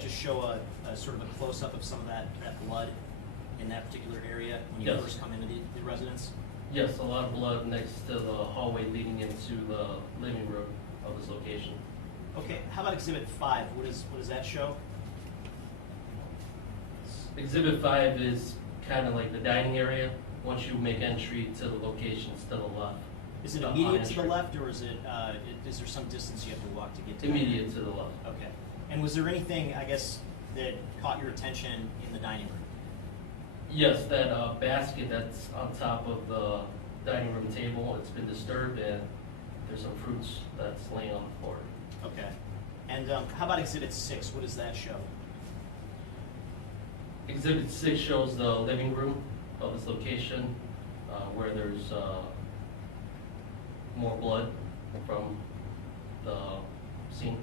Just show a sort of a close-up of some of that blood in that particular area when you first come into the residence? Yes, a lot of blood next to the hallway leading into the living room of this location. Okay, how about Exhibit 5? What does that show? Exhibit 5 is kind of like the dining area. Once you make entry to the locations to the left. Is it immediate to the left, or is there some distance you have to walk to get to? Immediate to the left. Okay. And was there anything, I guess, that caught your attention in the dining room? Yes, that basket that's on top of the dining room table, it's been disturbed, and there's some fruits that's laying on the floor. Okay. And how about Exhibit 6? What does that show? Exhibit 6 shows the living room of this location, where there's more blood from the scene.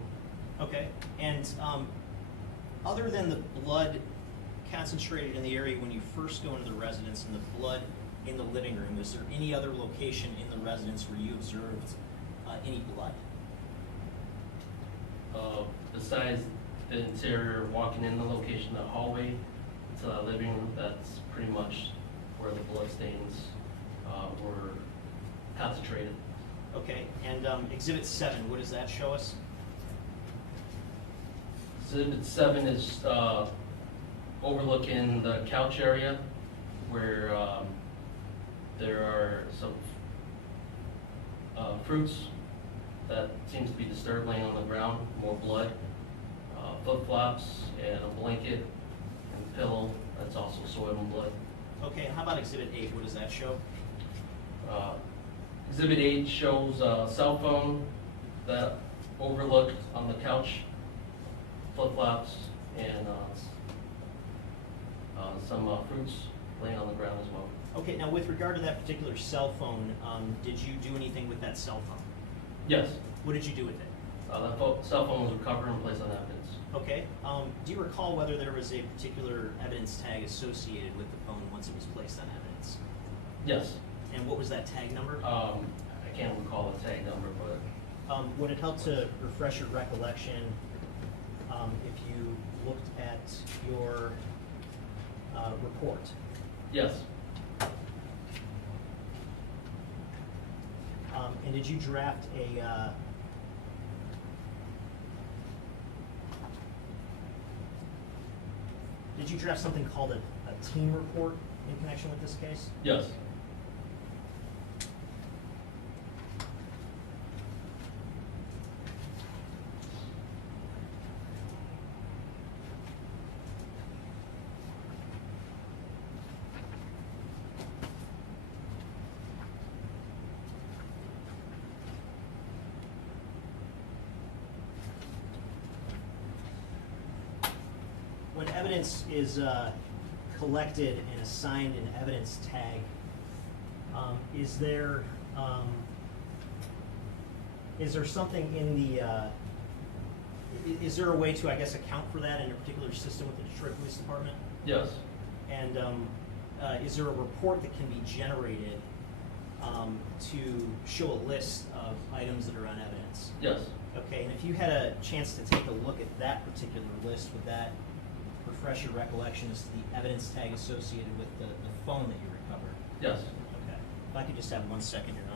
Okay. And other than the blood concentrated in the area when you first go into the residence and the blood in the living room, is there any other location in the residence where you observed any blood? Besides the interior, walking in the location, the hallway to the living room, that's pretty much where the blood stains were concentrated. Okay, and Exhibit 7, what does that show us? Exhibit 7 is overlooking the couch area where there are some fruits that seems to be disturbed laying on the ground, more blood, flip-flops, and a blanket and pillow that's also soiled in blood. Okay, and how about Exhibit 8? What does that show? Exhibit 8 shows a cell phone that overlooked on the couch, flip-flops, and some fruits laying on the ground as well. Okay, now with regard to that particular cell phone, did you do anything with that cell phone? Yes. What did you do with it? That cell phone was recovered and placed on evidence. Okay. Do you recall whether there was a particular evidence tag associated with the phone once it was placed on evidence? Yes. And what was that tag number? I can't recall the tag number, but... Would it help to refresh your recollection if you looked at your report? Yes. And did you draft a something called a team report in connection with this case? Yes. When evidence is collected and assigned an evidence tag, is there something in the is there a way to, I guess, account for that in a particular system with the Detroit Police Department? Yes. And is there a report that can be generated to show a list of items that are on evidence? Yes. Okay, and if you had a chance to take a look at that particular list, would that refresh your recollection as to the evidence tag associated with the phone that you recovered? Yes. Okay. If I could just have 1 second, Your Honor.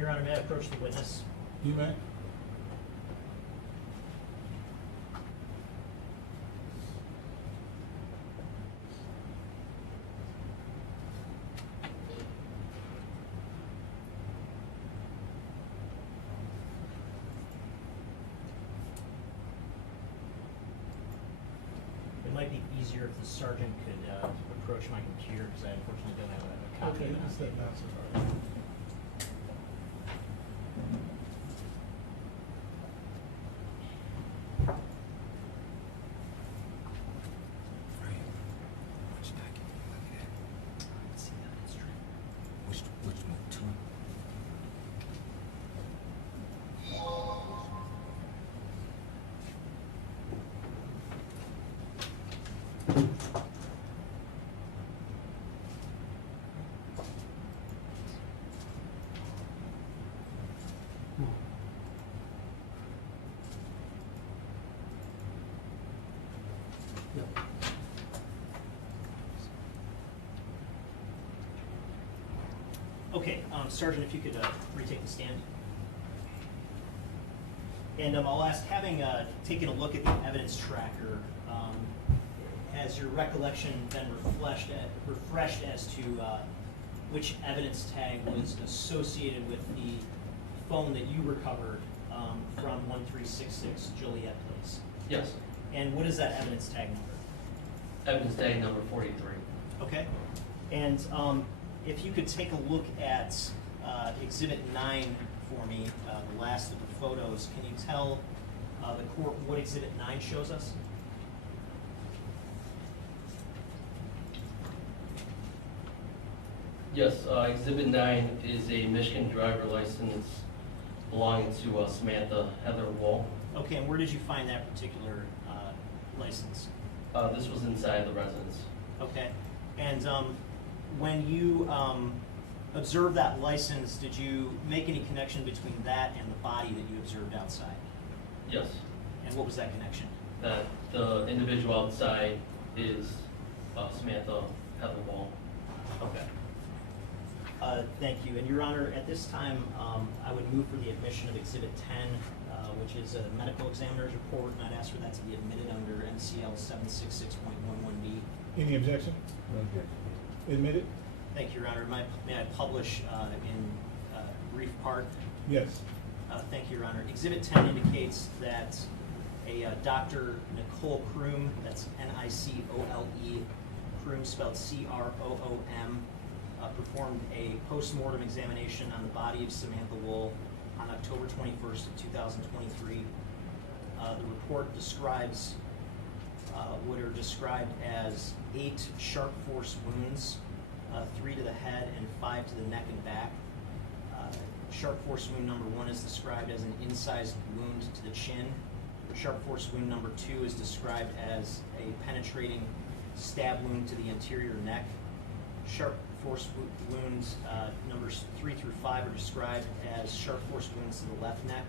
Your Honor, may I approach the witness? You may. It might be easier if the sergeant could approach my computer, because I unfortunately don't have a copy Okay, of just it. step down, sir. Which one? Two? Okay, Sergeant, if you could retake the stand. And I'll ask, having taken a look at the evidence tracker, has your recollection been refreshed as to which evidence tag was associated with the phone that you recovered from 1366 Joliet Place? Yes. And what is that evidence tag number? Evidence tag number 43. Okay. And if you could take a look at Exhibit 9 for me, the last of the photos, can you tell the court what Exhibit 9 shows us? Yes, Exhibit 9 is a Michigan driver license belonging to Samantha Woll. Okay, and where did you find that particular license? This was inside the residence. Okay. And when you observed that license, did you make any connection between that and the body that you observed outside? Yes. And what was that connection? That the individual outside is Samantha Woll. Okay. Thank you. And Your Honor, at this time, I would move for the admission of Exhibit 10, which is a medical examiner's report, and I'd ask for that to be admitted under MCL 766.11B. Any objection? Admitted? Thank you, Your Honor. May I publish in brief part? Yes. Thank you, Your Honor. Exhibit 10 indicates that a Dr. Nicole Kroom, that's Nicole, Kroom spelled Croom, performed a post-mortem examination on the body of Samantha Woll on October 21st of 2023. The report describes what are described as 8 sharp force wounds, 3 to the head and 5 to the neck and back. Sharp force wound number 1 is described as an incised wound to the chin. Sharp force wound number 2 is described as a penetrating stab wound to the anterior neck. Sharp force wounds numbers 3 through 5 are described as sharp force wounds to the left neck.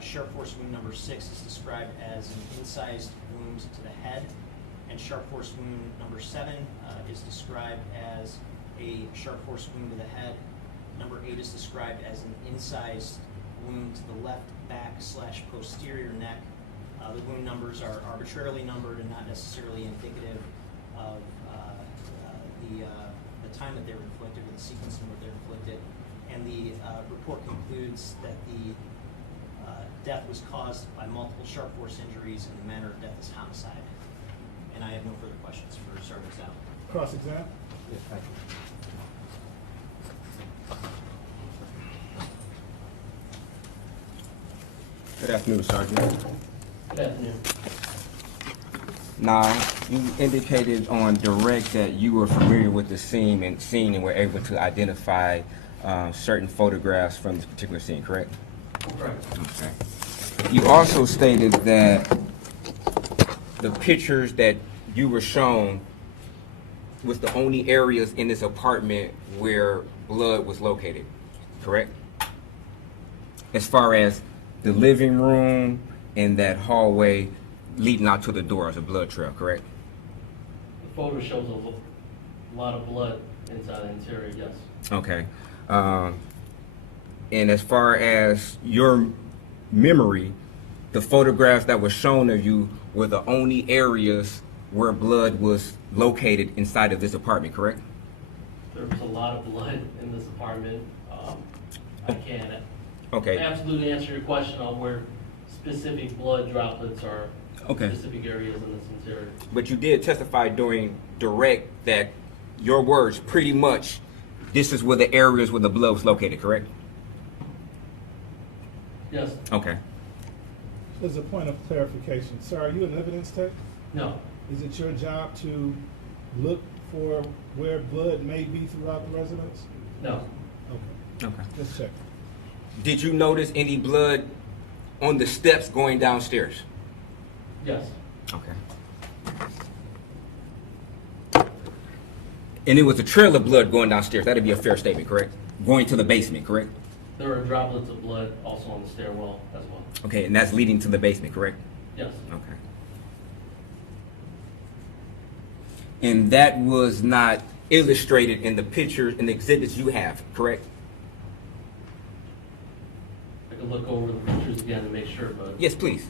Sharp force wound number 6 is described as an incised wound to the head. And sharp force wound number 7 is described as a sharp force wound to the head. Number 8 is described as an incised wound to the left back / posterior neck. The wound numbers are arbitrarily numbered and not necessarily indicative of the time that they were inflicted or the sequence in which they're inflicted. And the report concludes that the death was caused by multiple sharp force injuries and the manner of death is homicide. And I have no further questions for Sergeant Stout. Cross-exam? Yes, thank you. Good afternoon, Sergeant. Good afternoon. Now, you indicated on direct that you were familiar with the scene and were able to identify certain photographs from this particular scene, correct? Correct. Okay. You also stated that the pictures that you were shown was the only areas in this apartment where blood was located, correct? As far as the living room and that hallway leading out to the door as a blood trail, correct? The photo shows a lot of blood inside the interior, yes. Okay. And as far as your memory, the photographs that were shown of you were the only areas where blood was located inside of this apartment, correct? There was a lot of blood in this apartment. I can't Okay. absolutely answer your question on where specific blood droplets are, Okay. specific areas in this interior. But you did testify during direct that your words pretty much, this is where the areas where the blood was located, correct? Yes, Okay. As a point of clarification, sir, are you an evidence tech? no, Is it your job to look for where blood may be throughout the residence? no, Okay, Okay. just check. Did you notice any blood on the steps going downstairs? yes, Okay. And it was a trail of blood going downstairs. That'd be a fair statement, correct? Going to the basement, correct? there were droplets of blood also on the stairwell as well. Okay, and that's leading to the basement, correct? Yes, Okay. And that was not illustrated in the pictures and exhibits you have, correct? I could look over the pictures again to make sure, but Yes, please.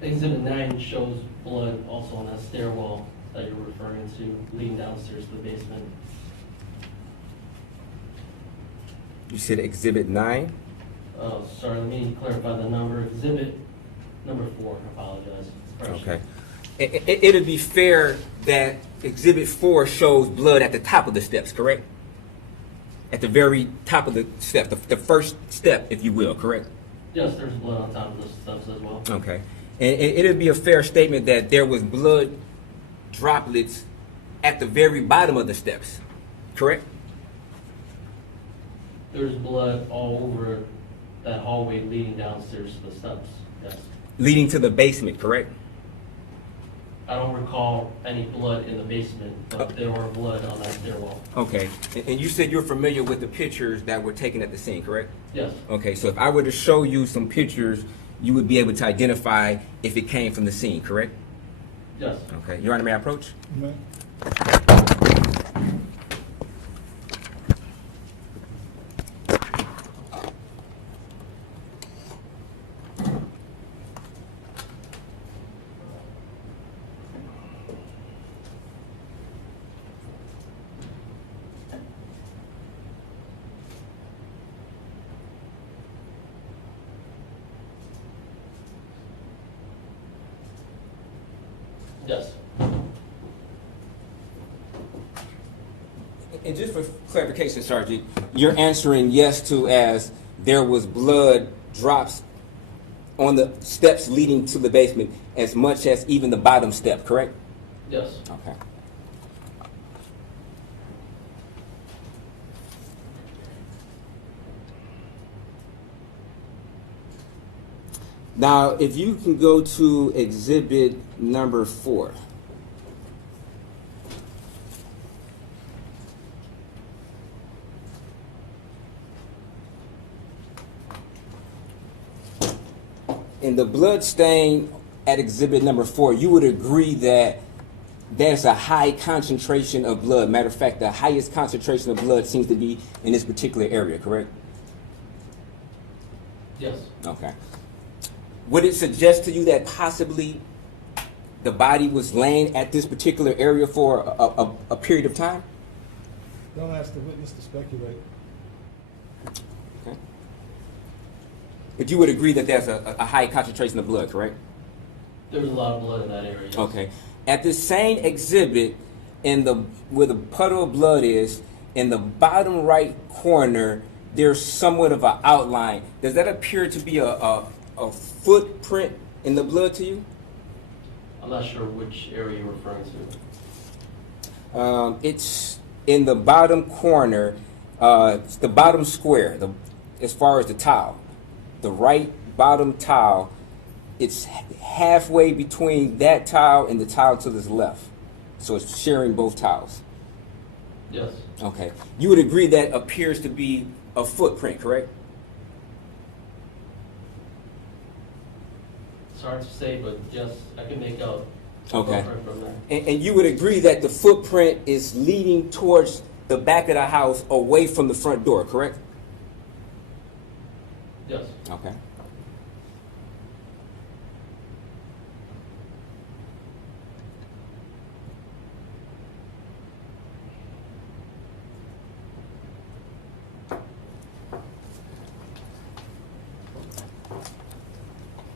Exhibit 9 shows blood also on that stairwell that you're referring to, leading downstairs to the basement. You said exhibit 9? Oh, sorry, let me clarify the number. Exhibit number 4, I apologize. Correction. Okay. It'd be fair that exhibit 4 shows blood at the top of the steps, correct? At the very top of the step, the first step, if you will, correct? Yes, there's blood on top of the steps as well. Okay. And it'd be a fair statement that there was blood droplets at the very bottom of the steps, correct? There's blood all over that hallway leading downstairs to the steps, yes. Leading to the basement, correct? I don't recall any blood in the basement, but there were blood on that stairwell. Okay. And you said you're familiar with the pictures that were taken at the scene, correct? Yes, Okay, so if I were to show you some pictures, you would be able to identify if it came from the scene, correct? yes. Okay. Your Honor, may I approach? Man, Yes, And just for clarification, Sergeant, you're answering yes to as there was blood drops on the steps leading to the basement as much as even the bottom step, correct? yes. Okay. Now, if you can go to exhibit number 4. In the blood stain at exhibit number 4, you would agree that there's a high concentration of blood. Matter of fact, the highest concentration of blood seems to be in this particular area, correct? Yes, Okay. Would it suggest to you that possibly the body was laying at this particular area for a period of time? don't ask the witness to speculate. Okay. But you would agree that there's a high concentration of blood, correct? there's a lot of blood in that area. Yes. Okay. At the same exhibit, where the puddle of blood is, in the bottom right corner, there's somewhat of an outline. Does that appear to be a footprint in the blood to you? I'm not sure which area you're referring to. It's in the bottom corner, it's the bottom square, as far as the tile. The right bottom tile, it's halfway between that tile and the tile to the left. So it's sharing both tiles. Yes, Okay. You would agree that appears to be a footprint, correct? It's hard to say, but yes, I can make out a Okay. footprint from there. And you would agree that the footprint is leading towards the back of the house away from the front door, correct? Yes. Okay.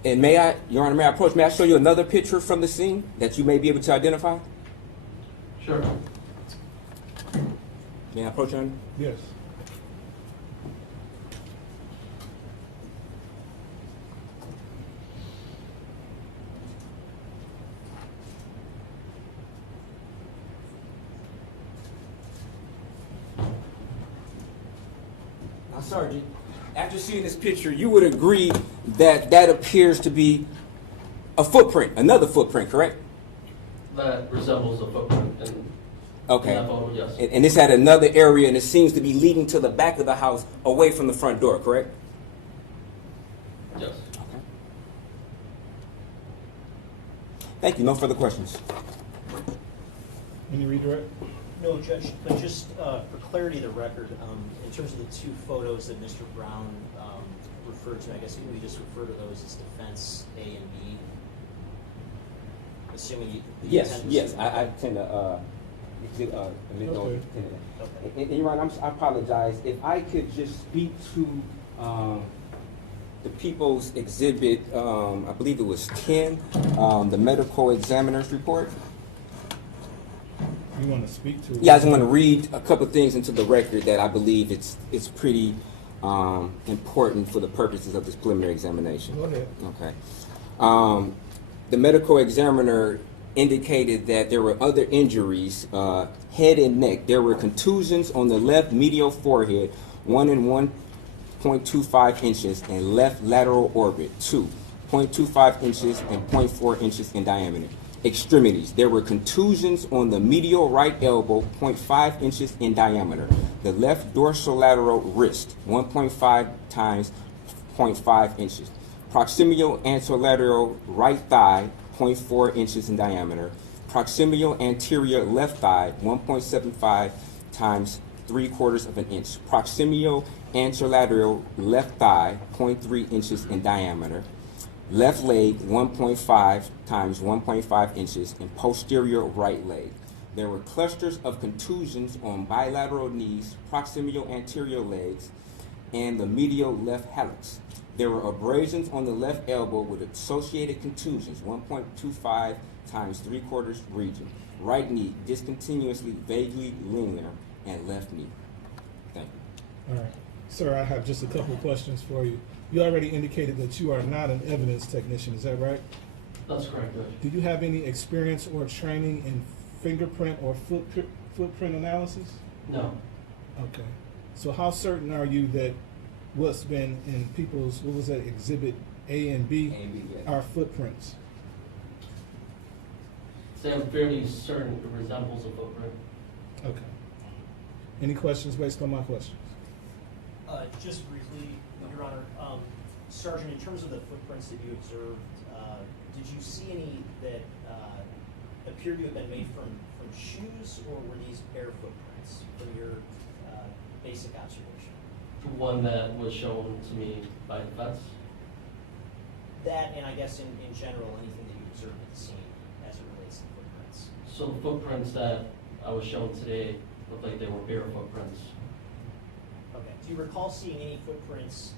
And may I, Your Honor, may I show you another picture from the scene that you may be able to identify? Sure. May I approach, Your Honor? Yes. Now, Sergeant, after seeing this picture, you would agree that that appears to be a footprint, another footprint, correct? That resembles a footprint in Okay. that photo, yes. And it's at another area, and it seems to be leading to the back of the house, away from the front door, correct? Yes. Okay. Thank you. No further questions. Any redirect? No, Judge, but just for clarity of the record, in terms of the two photos that Mr. Brown referred to, I guess we just refer to those as defense A and B. Assuming you. Yes, yes. I tend to admit those. Okay. Okay. And Your Honor, I apologize. If I could just speak to the People's Exhibit, I believe it was 10, the medical examiner's report. You want to speak to? Yeah, I just want to read a couple things into the record that I believe it's pretty important for the purposes of this preliminary examination. Go ahead. Okay. The medical examiner indicated that there were other injuries, head and neck. There were contusions on the left medial forehead, 1 and 1.25 inches, and left lateral orbit, 2.25 inches and 0.4 inches in diameter. Extremities. There were contusions on the medial right elbow, 0.5 inches in diameter. The left dorsolateral wrist, 1.5 times 0.5 inches. Proximal anterolateral right thigh, 0.4 inches in diameter. Proximal anterior left thigh, 1.75 times 3/4 of an inch. Proximal anterolateral left thigh, 0.3 inches in diameter. Left leg, 1.5 times 1.5 inches, and posterior right leg. There were clusters of contusions on bilateral knees, proximal anterior legs, and the medial left hallux. There were abrasions on the left elbow with associated contusions, 1.25 times 3/4 region. Right knee, discontinuously vaguely linear, and left knee. Thank you. All right. Sir, I have just a couple of questions for you. You already indicated that you are not an evidence technician, is that right? That's correct, Judge. Do you have any experience or training in fingerprint or footprint analysis? No. Okay. So how certain are you that what's been in people's, what was that, Exhibit A and B, A and B, yes. are footprints? Say I'm fairly certain it resembles a footprint. Okay. Any questions based on my questions? Just briefly, Your Honor, Sergeant, in terms of the footprints that you observed, did you see any that appeared to have been made from shoes, or were these bare footprints from your basic observation? The one that was shown to me by the fence. That, and I guess in general, anything that you observed at the scene as it relates to footprints. So the footprints that I was shown today looked like they were bare footprints. Okay. Do you recall seeing any footprints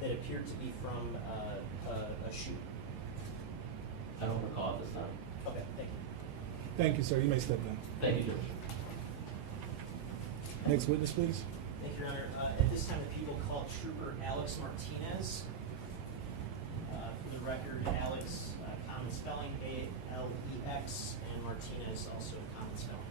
that appeared to be from a shoe? I don't recall at this time. Okay, thank you. Thank you, sir. You may step down. Thank you, Judge. Next witness, please. Thank you, Your Honor. At this time, the people call Trooper Alex Martinez. For the record, Alex, common spelling, A-L-E-X, and Martinez, also common spelling.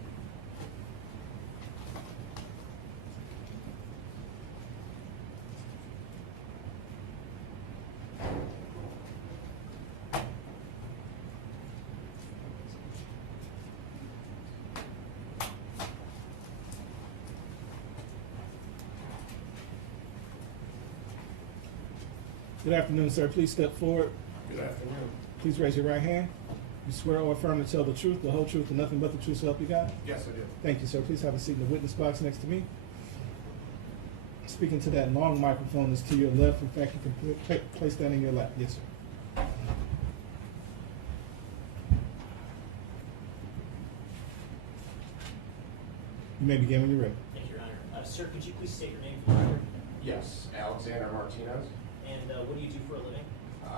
Good afternoon, sir. Please step forward. Good afternoon. Please raise your right hand. You swear or affirm to tell the truth, the whole truth, and nothing but the truth, so help you God? Yes, I do. Thank you, sir. Please have a seat in the witness box next to me. Speaking to that long microphone that's to your left. In fact, you can place that in your lap. Yes, sir. You may begin when you're ready. Thank you, Your Honor. Sir, could you please state your name for the record? Yes, Alexander Martinez. And what do you do for a living?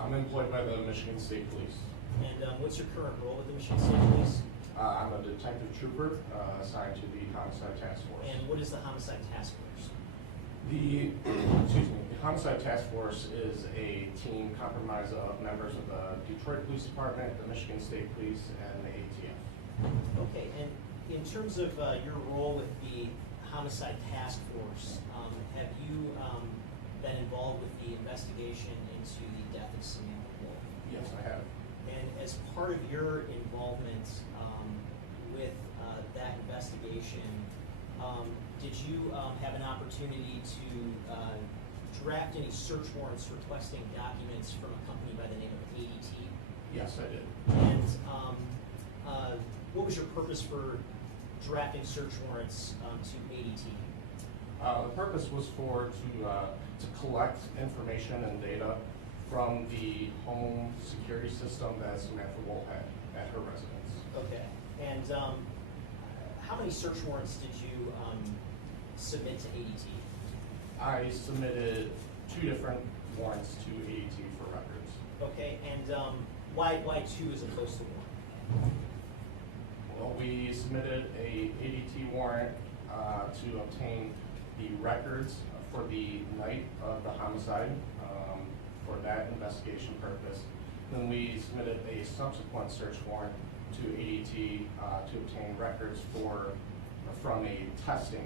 I'm employed by the Michigan State Police. And what's your current role with the Michigan State Police? I'm a detective trooper assigned to the Homicide Task Force. And what is the Homicide Task Force? The Homicide Task Force is a team comprised of members of the Detroit Police Department, the Michigan State Police, and the ATF. Okay, and in terms of your role with the Homicide Task Force, have you been involved with the investigation into the death of Samantha Woll? Yes, I have. And as part of your involvement with that investigation, did you have an opportunity to draft any search warrants requesting documents from a company by the name of ADT? Yes, I did. And what was your purpose for drafting search warrants to ADT? The purpose was to collect information and data from the home security system that Samantha Woll had at her residence. Okay. And how many search warrants did you submit to ADT? I submitted 2 different warrants to ADT for records. Okay. And why 2 as opposed to 1? Well, we submitted a ADT warrant to obtain the records for the night of the homicide for that investigation purpose. Then we submitted a subsequent search warrant to ADT to obtain records from a testing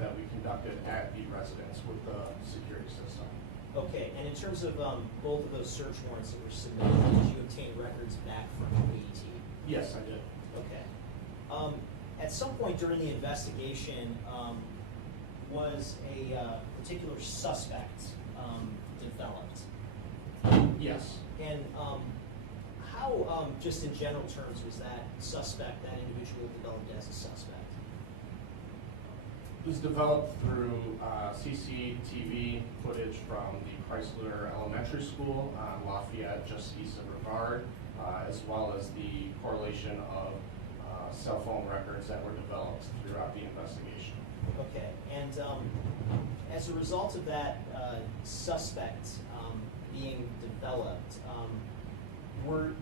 that we conducted at the residence with the security system. Okay. And in terms of both of those search warrants that were submitted, did you obtain records back from ADT? Yes, I did. Okay. At some point during the investigation, was a particular suspect developed? Yes. And how, just in general terms, was that individual developed as a suspect? It was developed through CCTV footage from the Chrysler Elementary School on Lafayette, just east of Brevard, as well as the correlation of cell phone records that were developed throughout the investigation. Okay, and as a result of that suspect being developed, were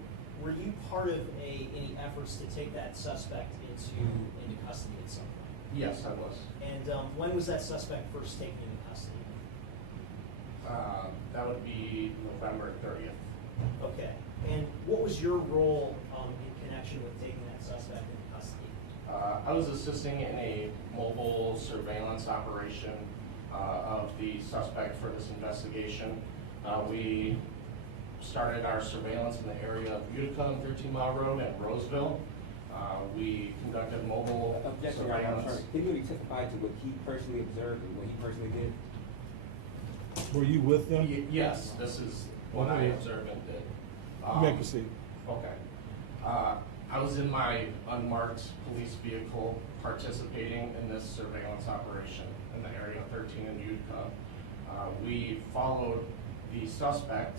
you part of any efforts to take that suspect into custody at some point? Yes, I was. And when was that suspect first taken into custody? That would be November 30th. Okay, and what was your role in connection with taking that suspect into custody? I was assisting in a mobile surveillance operation of the suspect for this investigation. We started our surveillance in the area of Utica and 13 Mile Road and Roseville. We conducted mobile Objection, Your Honor. I'm surveillance. sorry. Did you testify to what he personally observed and what he personally did? Were you with them? Yes, this is what I observed and did. You may proceed. Okay. I was in my unmarked police vehicle participating in this surveillance operation in the area of 13 and Utica. We followed the suspect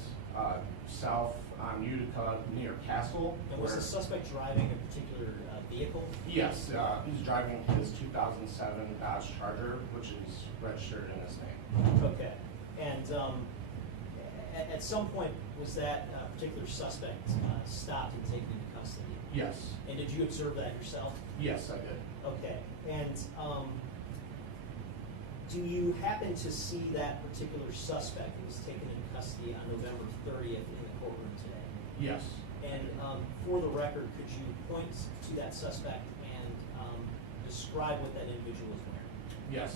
south on Utica near Castle. And was the suspect driving a particular vehicle? Yes, he's driving his 2007 Dodge Charger, which is registered in his name. Okay. And at some point, was that particular suspect stopped and taken into custody? Yes. And did you observe that yourself? Yes, I did. Okay. And do you happen to see that particular suspect who was taken into custody on November 30th in the courtroom today? Yes. And for the record, could you point to that suspect and describe what that individual is wearing? Yes,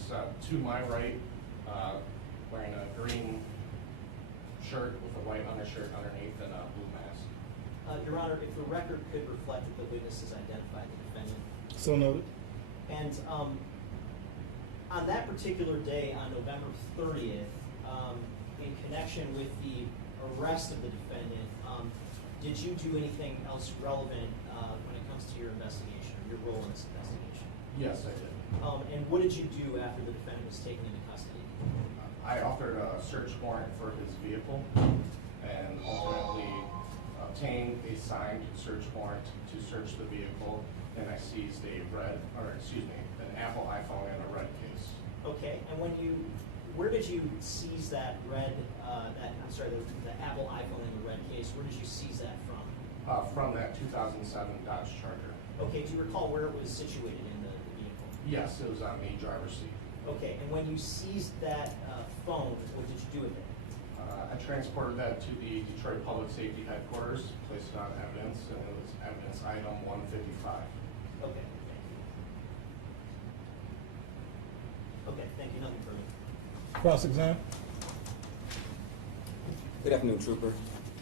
to my right, wearing a green shirt with a white undershirt underneath and a blue mask. Your Honor, if the record could reflect that the witness has identified the defendant. So noted. And on that particular day, on November 30th, in connection with the arrest of the defendant, did you do anything else relevant when it comes to your investigation, or your role in this investigation? Yes, I did. And what did you do after the defendant was taken into custody? I authored a search warrant for his vehicle and ultimately obtained a signed search warrant to search the vehicle, and I seized an Apple iPhone and a red case. Okay, and where did you seize that the Apple iPhone in the red case? Where did you seize that from? From that 2007 Dodge Charger. Okay, do you recall where it was situated in the vehicle? Yes, it was on the driver's seat. Okay, and when you seized that phone, what did you do with it? I transported that to the Detroit Public Safety Headquarters, placed it on evidence, and it was evidence item 155. Okay, thank you. Okay, thank you, nothing further. Cross-exam. Good afternoon, Trooper.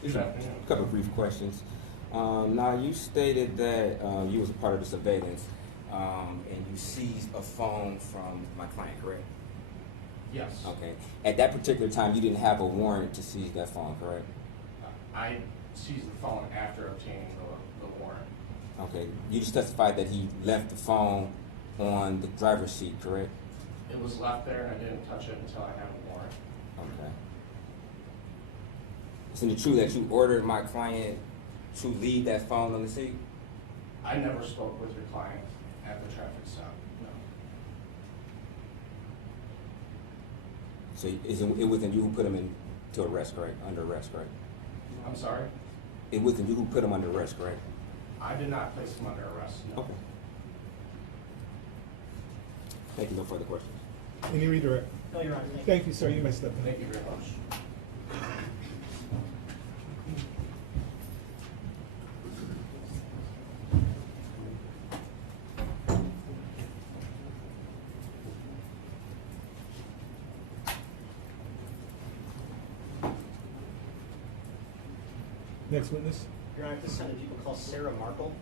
Good afternoon. A couple of brief questions. Now, you stated that you was a part of the surveillance and you seized a phone from my client, correct? Yes. Okay. At that particular time, you didn't have a warrant to seize that phone, correct? I seized the phone after obtaining the warrant. Okay. You just testified that he left the phone on the driver's seat, correct? It was left there, and I didn't touch it until I had a warrant. Okay. Isn't it true that you ordered my client to leave that phone on the seat? I never spoke with your client at the traffic stop, no. So it wasn't you who put him into arrest, correct? Under arrest, correct? I'm sorry? It wasn't you who put him under arrest, correct? I did not place him under arrest, no. Okay. Thank you. No further questions. Any redirect? No, Your Honor, thank you. Thank you, sir. You may step in. Thank you very much. Next witness. Your Honor, this time the people call Sarah Markle.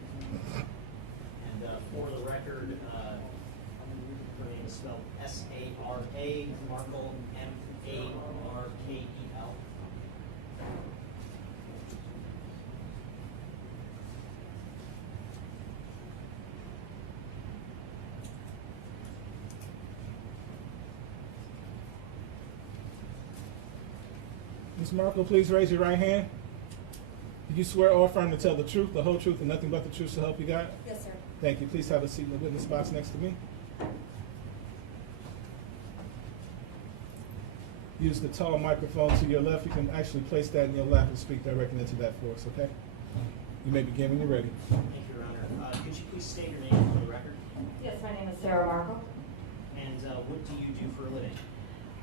And for the record, her name is spelled S-A-R-A, Markle, M-A-R-K-E-L. Ms. Markle, please raise your right hand. Do you swear or affirm to tell the truth, the whole truth, and nothing but the truth to help you God? Yes, sir. Thank you. Please have a seat in the witness box next to me. Use the tall microphone to your left. You can actually place that in your lap and speak directly into that for us, okay? You may begin when you're ready. Thank you, Your Honor. Could you please state your name for the record? Yes, my name is Sarah Markle. And what do you do for a living?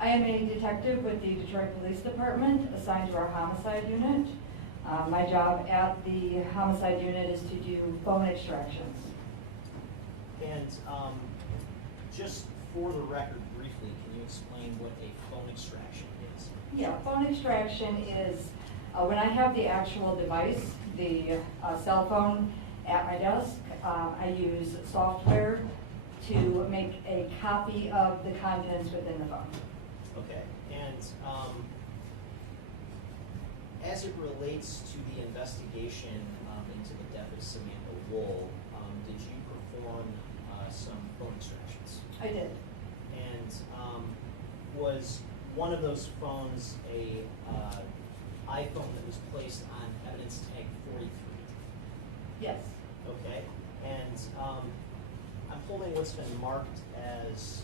I am a detective with the Detroit Police Department assigned to our homicide unit. My job at the homicide unit is to do phone extractions. And just for the record, briefly, can you explain what a phone extraction is? Yeah, phone extraction is when I have the actual device, the cell phone at my desk, I use software to make a copy of the contents within the phone. Okay, and as it relates to the investigation into the death of Samantha Woll, did you perform some phone extractions? I did. And was one of those phones a iPhone that was placed on evidence tag 43? Yes. Okay, and I'm holding what's been marked as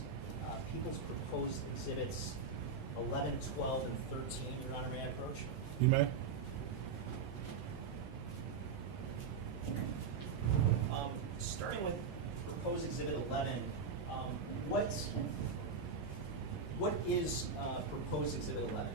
people's proposed exhibits 11, 12, and 13. Your Honor, may I approach? You may. Starting with proposed exhibit 11, what is proposed exhibit 11?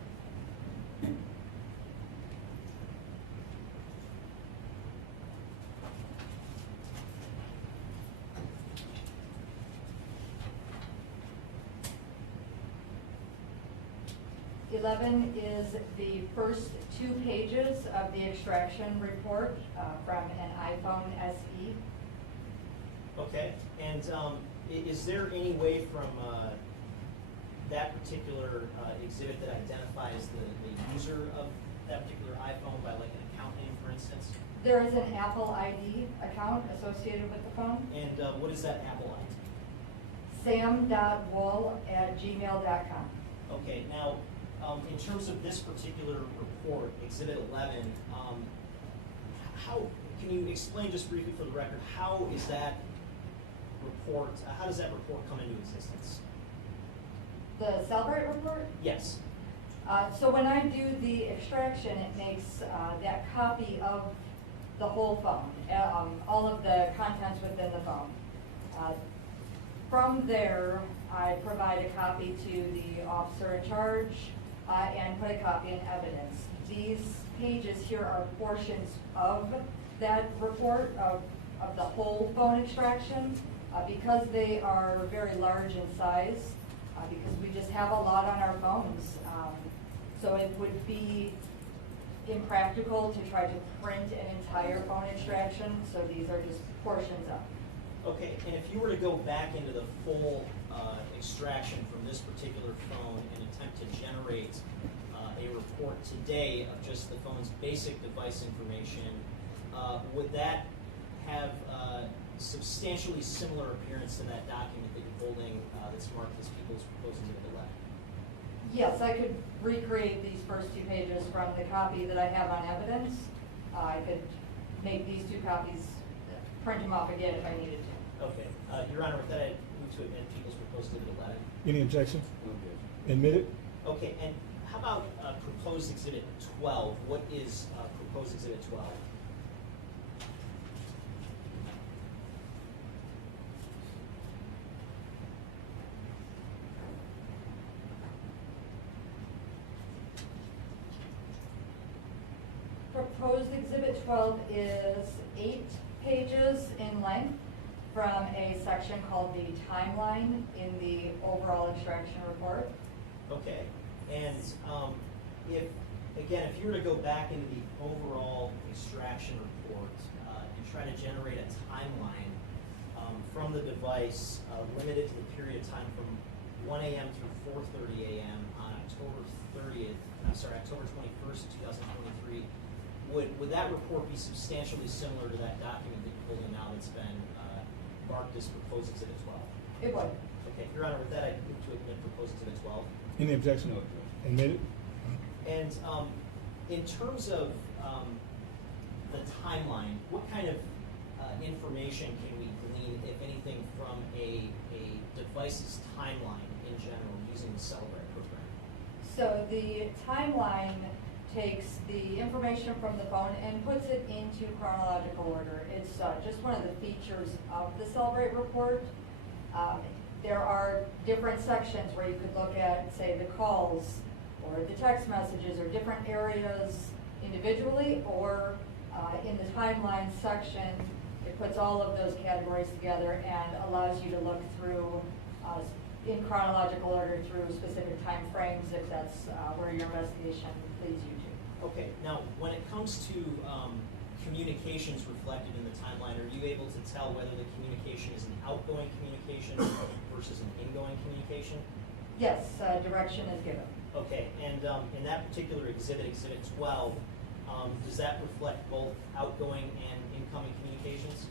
Eleven is the first 2 pages of the extraction report from an iPhone SE. Okay, and is there any way from that particular exhibit that identifies the user of that particular iPhone by like an account name, for instance? There is an Apple ID account associated with the phone. And what is that Apple ID? sam.woll@gmail.com. Okay, now, in terms of this particular report, Exhibit 11, how, can you explain just briefly for the record, how is that report, how does that report come into existence? The Celebrate report? Yes. So when I do the extraction, it makes that copy of the whole phone, all of the contents within the phone. From there, I provide a copy to the officer in charge and put a copy in evidence. These pages here are portions of that report of the whole phone extraction. Because they are very large in size, because we just have a lot on our phones. So it would be impractical to try to print an entire phone extraction, so these are just portions of. Okay, and if you were to go back into the full extraction from this particular phone and attempt to generate a report today of just the phone's basic device information, would that have substantially similar appearance to that document that you're holding that's marked as People's Proposed Exhibit 11? Yes, I could recreate these first two pages from the copy that I have on evidence. I could make these two copies, print them off again if I needed to. Okay, Your Honor, with that, I move to admit People's Proposed Exhibit 11. Any objection? Admitted? Okay, and how about Proposed Exhibit 12? What is Proposed Exhibit 12? Proposed Exhibit 12 is 8 pages in length from a section called the timeline in the overall extraction report. Okay, and if you were to go back into the overall extraction report and try to generate a timeline from the device limited to the period of time from 1 a.m. through 4:30 a.m. on October 21st, 2023, would that report be substantially similar to that document that you're holding now that's been marked as Proposed Exhibit 12? It would. Okay, Your Honor, with that, I move to admit Proposed Exhibit 12. Any objection? Admitted? And in terms of the timeline, what kind of information can we glean, if anything, from a device's timeline in general using the Celebrate program? So the timeline takes the information from the phone and puts it into chronological order. It's just one of the features of the Celebrate report. There are different sections where you could look at, say, the calls or the text messages or different areas individually, or in the timeline section, it puts all of those categories together and allows you to look through in chronological order through specific time frames if that's where your investigation leads you to. Okay, now when it comes to communications reflected in the timeline, are you able to tell whether the communication is an outgoing communication versus an ingoing communication? Yes, direction is given. Okay, and in that particular exhibit, Exhibit 12, does that reflect both outgoing and incoming communications?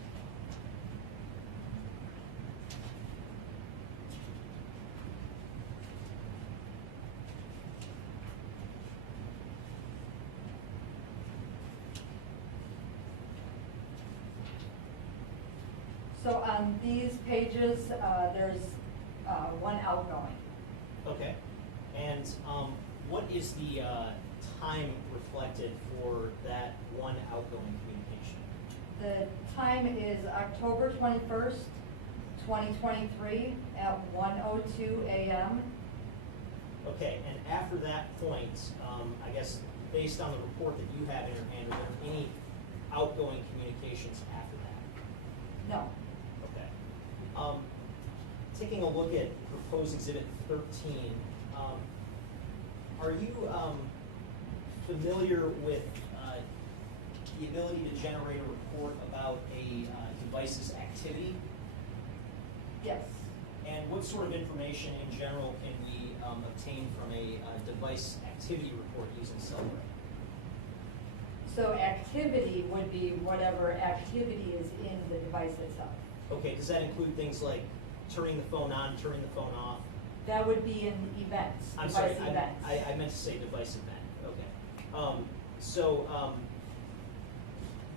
So on these pages, there's one outgoing. Okay, and what is the time reflected for that one outgoing communication? The time is October 21st, 2023 at 1:02 a.m. Okay, and after that point, I guess based on the report that you have in your hand, are there any outgoing communications after that? No. Okay. Taking a look at proposed exhibit 13, are you familiar with the ability to generate a report about a device's activity? Yes. And what sort of information in general can we obtain from a device activity report using Celebrate? So activity would be whatever activity is in the device itself. Okay, does that include things like turning the phone on, turning the phone off? That would be in events, I'm device sorry, events. I meant to say device event, okay.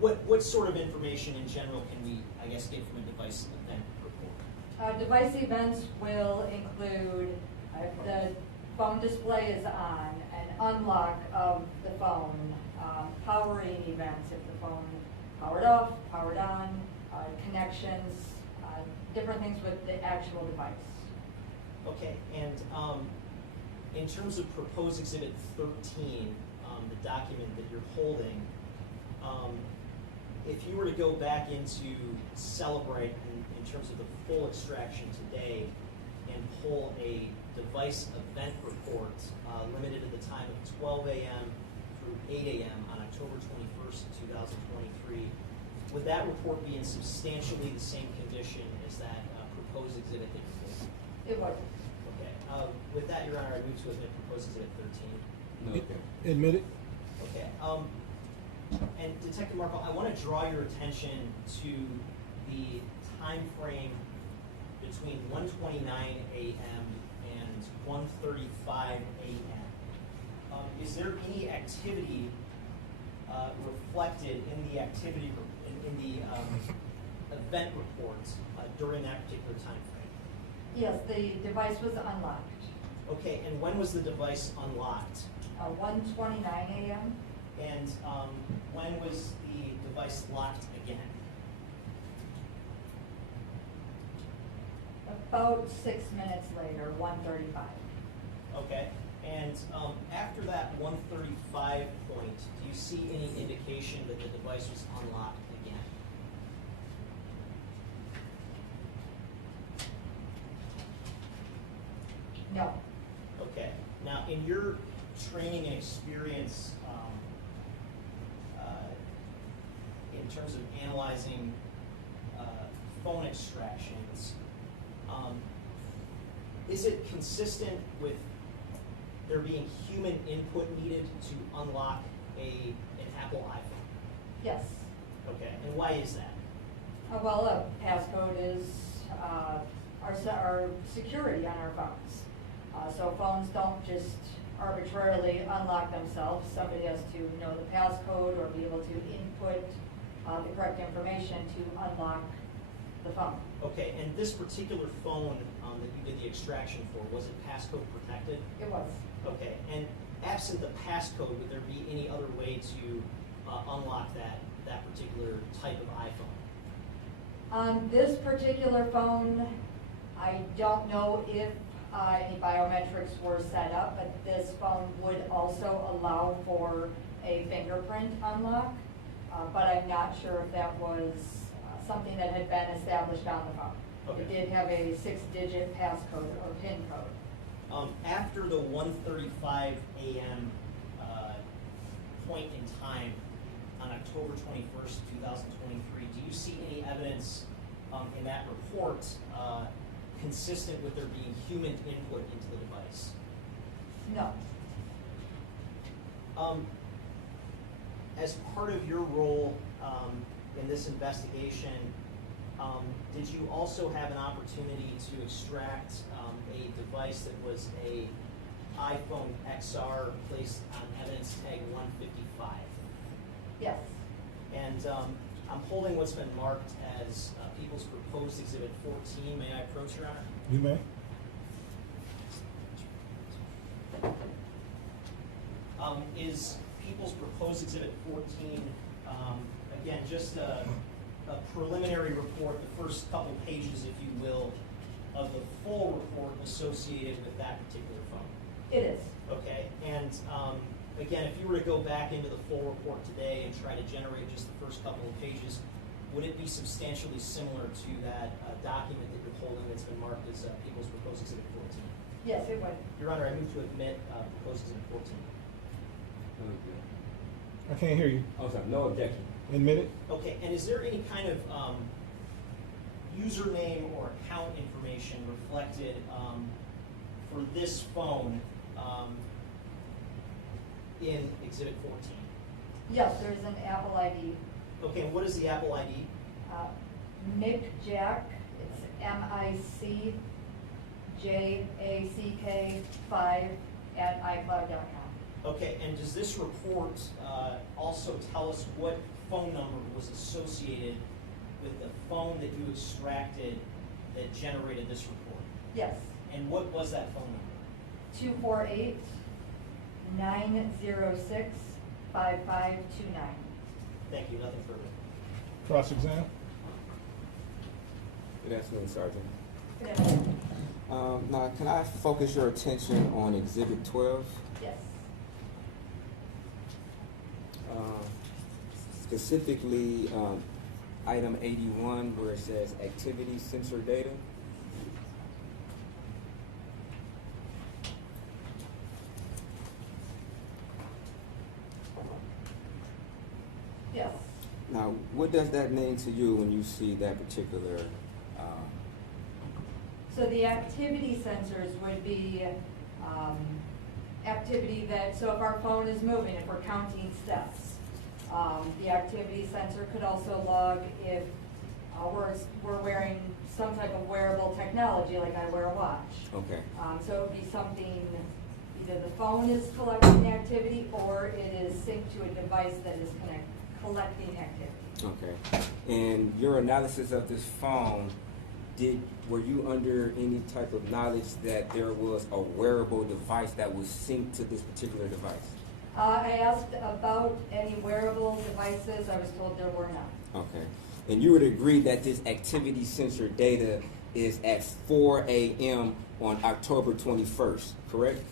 What sort of information in general can we, I guess, get from a device event report? Device events will include if the phone display is on, an unlock of the phone, powering events if the phone powered off, powered on, connections, different things with the actual device. Okay, and in terms of proposed exhibit 13, the document that you're holding, if you were to go back into Celebrate in terms of the full extraction today and pull a device event report limited to the time of 12 a.m. through 8 a.m. on October 21st, 2023, would that report be in substantially the same condition as that proposed exhibit that you're holding? It was. Okay. With that, Your Honor, I move to admit proposed exhibit 13. Okay. Admit it. Okay. And Detective Markle, I want to draw your attention to the time frame between 1:29 a.m. and 1:35 a.m. Is there any activity reflected in the activity in the event reports during that particular time frame? Yes, the device was unlocked. Okay, and when was the device unlocked? 1:29 a.m. And when was the device locked again? About 6 minutes later, 1:35. Okay, and after that 1:35 point, do you see any indication that the device was unlocked again? No. Okay, now in your training and experience in terms of analyzing phone extractions, is it consistent with there being human input needed to unlock an Apple iPhone? Yes. Okay, and why is that? Well, a passcode is our security on our phones. So phones don't just arbitrarily unlock themselves. Somebody has to know the passcode or be able to input the correct information to unlock the phone. Okay, and this particular phone that you did the extraction for, was it passcode protected? It was. Okay, and absent the passcode, would there be any other way to unlock that particular type of iPhone? On this particular phone, I don't know if any biometrics were set up, but this phone would also allow for a fingerprint unlock, but I'm not sure if that was something that had been established on the phone. Okay. It did have a 6-digit passcode or PIN code. After the 1:35 a.m. Point in time on October 21st, 2023, do you see any evidence in that report consistent with there being human input into the device? No. As part of your role in this investigation, did you also have an opportunity to extract a device that was a iPhone XR placed on evidence tag 155? Yes. And I'm holding what's been marked as People's Proposed Exhibit 14. May I approach, Your Honor? You may. Is People's Proposed Exhibit 14, again, just a preliminary report, the first couple pages, if you will, of the full report associated with that particular phone? It is. Okay, and again, if you were to go back into the full report today and try to generate just the first couple of pages, would it be substantially similar to that document that you're holding that's been marked as People's Proposed Exhibit 14? Yes, it would. Your Honor, I move to admit Proposed Exhibit 14. I can't hear you. Oh, sorry, no objection. Admit it. Okay, and is there any kind of username or account information reflected for this phone in Exhibit 14? Yes, there's an Apple ID. Okay, and what is the Apple ID? Mick Jack, it's MICJACK5 Okay, and does this report also tell us what phone number was associated with the phone that you extracted that generated this report? Yes, And what was that phone number? 248-906-5529. Thank you, nothing further. Cross-exam. Good afternoon, Sergeant. Good afternoon. Now, can I focus your attention on Exhibit 12? Yes. Specifically, item 81, where it says activity sensor data. Yes. Now, what does that mean to you when you see that particular? So the activity sensors would be activity that, so if our phone is moving, if we're counting steps, the activity sensor could also log if we're wearing some type of wearable technology, like I wear a watch. Okay. So it would be something, either the phone is collecting activity or it is synced to a device that is collecting activity. Okay. And your analysis of this phone, were you under any type of knowledge that there was a wearable device that was synced to this particular device? I asked about any wearable devices. I was told there were none. Okay. And you would agree that this activity sensor data is at 4 a.m. on October 21st, correct?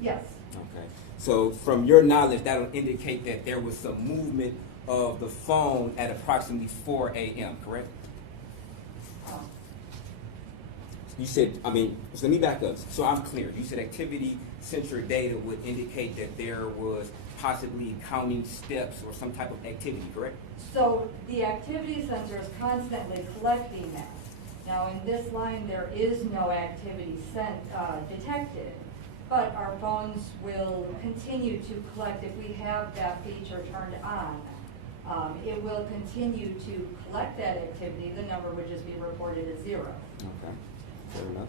Yes. Okay. So from your knowledge, that'll indicate that there was some movement of the phone at approximately 4 a.m., correct? You said, so let me back up. So I'm clear. You said activity sensor data would indicate that there was possibly counting steps or some type of activity, correct? So the activity sensor is constantly collecting that. Now in this line, there is no activity detected, but our phones will continue to collect if we have that feature turned on. It will continue to collect that activity. The number would just be reported as 0. Okay. Fair enough.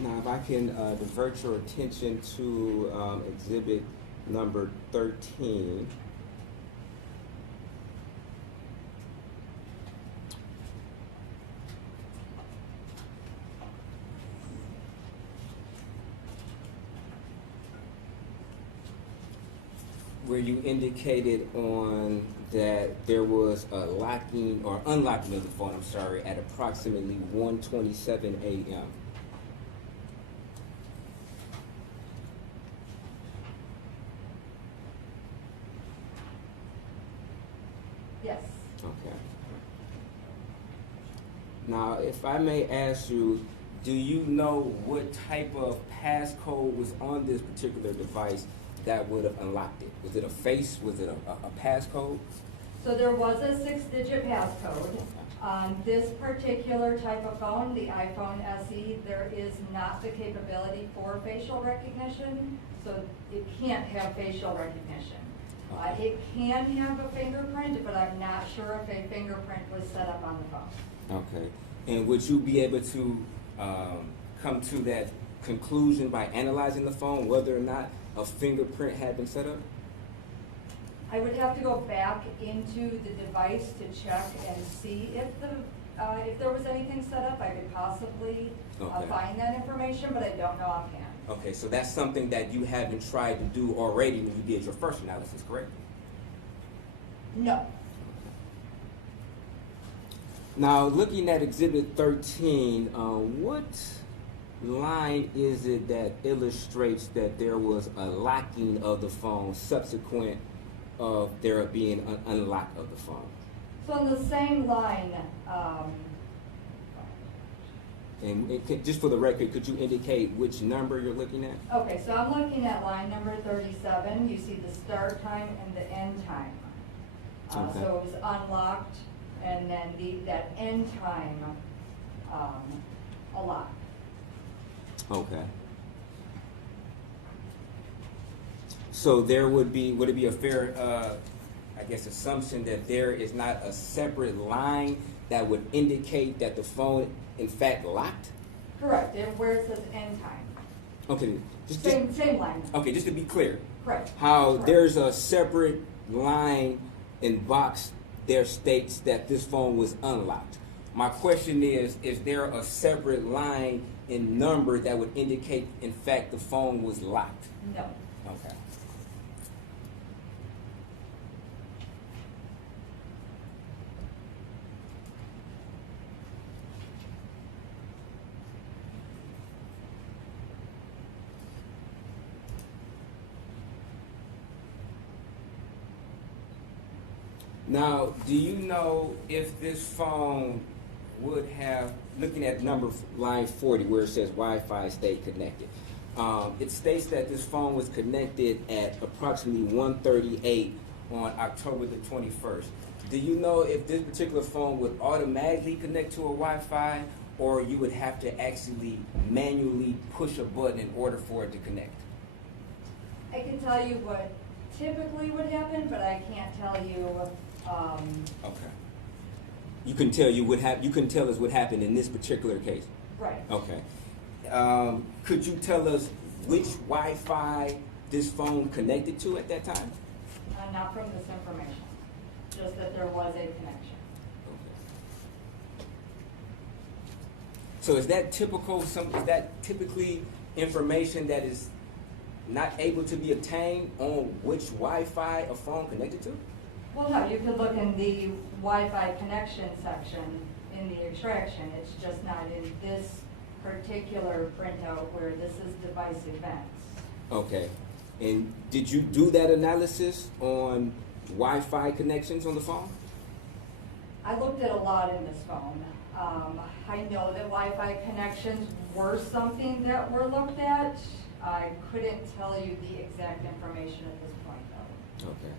Now, if I can divert your attention to exhibit number 13. Where you indicated on that there was a locking or unlocking of the phone, at approximately 1:27 a.m. Yes. Okay. Now, if I may ask you, do you know what type of passcode was on this particular device that would have unlocked it? Was it a face? Was it a passcode? So there was a 6-digit passcode. On this particular type of phone, the iPhone SE, there is not the capability for facial recognition, so it can't have facial recognition. It can have a fingerprint, but I'm not sure if a fingerprint was set up on the phone. Okay. And would you be able to come to that conclusion by analyzing the phone, whether or not a fingerprint had been set up? I would have to go back into the device to check and see if there was anything set up. I could possibly find that information, but I don't know offhand. Okay, so that's something that you haven't tried to do already when you did your first analysis, correct? No. Now, looking at Exhibit 13, what line is it that illustrates that there was a locking of the phone subsequent of there being an unlock of the phone? So on the same line, And just for the record, could you indicate which number you're looking at? okay, so I'm looking at line number 37. You see the start time and the end time. Okay. So it was unlocked, and then that end time, a lock. Okay. So there would it be a fair, I guess, assumption that there is not a separate line that would indicate that the phone, in fact, locked? Correct, where it says end time. Okay, Same line. okay, just to be clear, Correct. how Correct. there's a separate line in box there states that this phone was unlocked. My question is there a separate line in number that would indicate, in fact, the phone was locked? No. Okay. Now, do you know if this phone would have, looking at line 40 where it says Wi-Fi stayed connected, it states that this phone was connected at approximately 1:38 on October the 21st. Do you know if this particular phone would automatically connect to a Wi-Fi, or you would have to actually manually push a button in order for it to connect? I can tell you what typically would happen, but I can't tell you, Okay. You can tell us what happened in this particular case. right. Okay. Could you tell us which Wi-Fi this phone connected to at that time? Not from this information, just that there was a connection. Okay. So is that typically information that is not able to be obtained on which Wi-Fi a phone connected to? Well, no, you could look in the Wi-Fi connection section in the extraction. It's just not in this particular printout where this is device events. Okay. And did you do that analysis on Wi-Fi connections on the phone? I looked at a lot in this phone. I know that Wi-Fi connections were something that were looked at. I couldn't tell you the exact information at this point, though. Okay.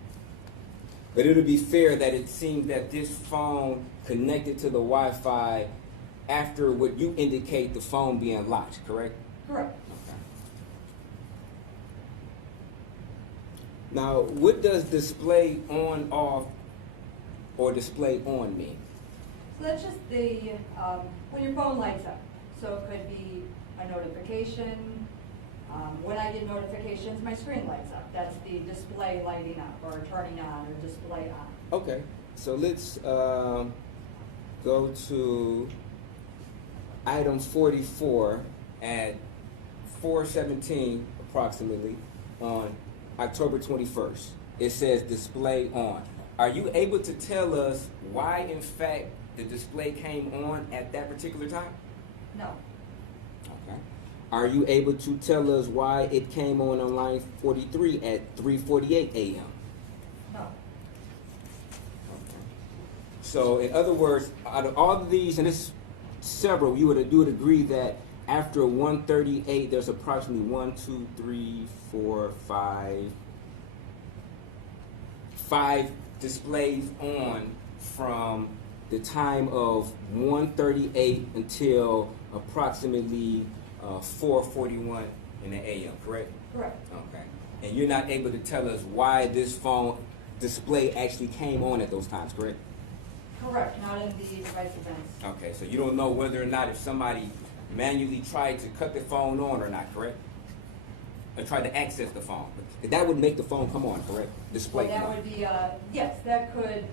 But it would be fair that it seemed that this phone connected to the Wi-Fi after what you indicate the phone being locked, correct? Correct. Okay. Now, what does display on, off, or display on mean? So that's just the, when your phone lights up. So it could be a notification. When I get notifications, my screen lights up. That's the display lighting up or turning on or display on. Okay, so let's go to item 44 at 4:17 approximately on October 21st. It says display on. Are you able to tell us why, in fact, the display came on at that particular time? No. Okay. Are you able to tell us why it came on line 43 at 3:48 a.m.? No. Okay. So, in other words, out of all of these, and it's several, you would agree that after 1:38, there's approximately 5 displays on from the time of 1:38 until approximately 4:41 in the a.m., correct? Correct. Okay. And you're not able to tell us why this phone display actually came on at those times, correct? Correct. Not in the device events. Okay, so you don't know whether or not if somebody manually tried to cut the phone on or not, correct? Or tried to access the phone. That would make the phone come on, correct? Display Well, come that on. would be, yes, that could,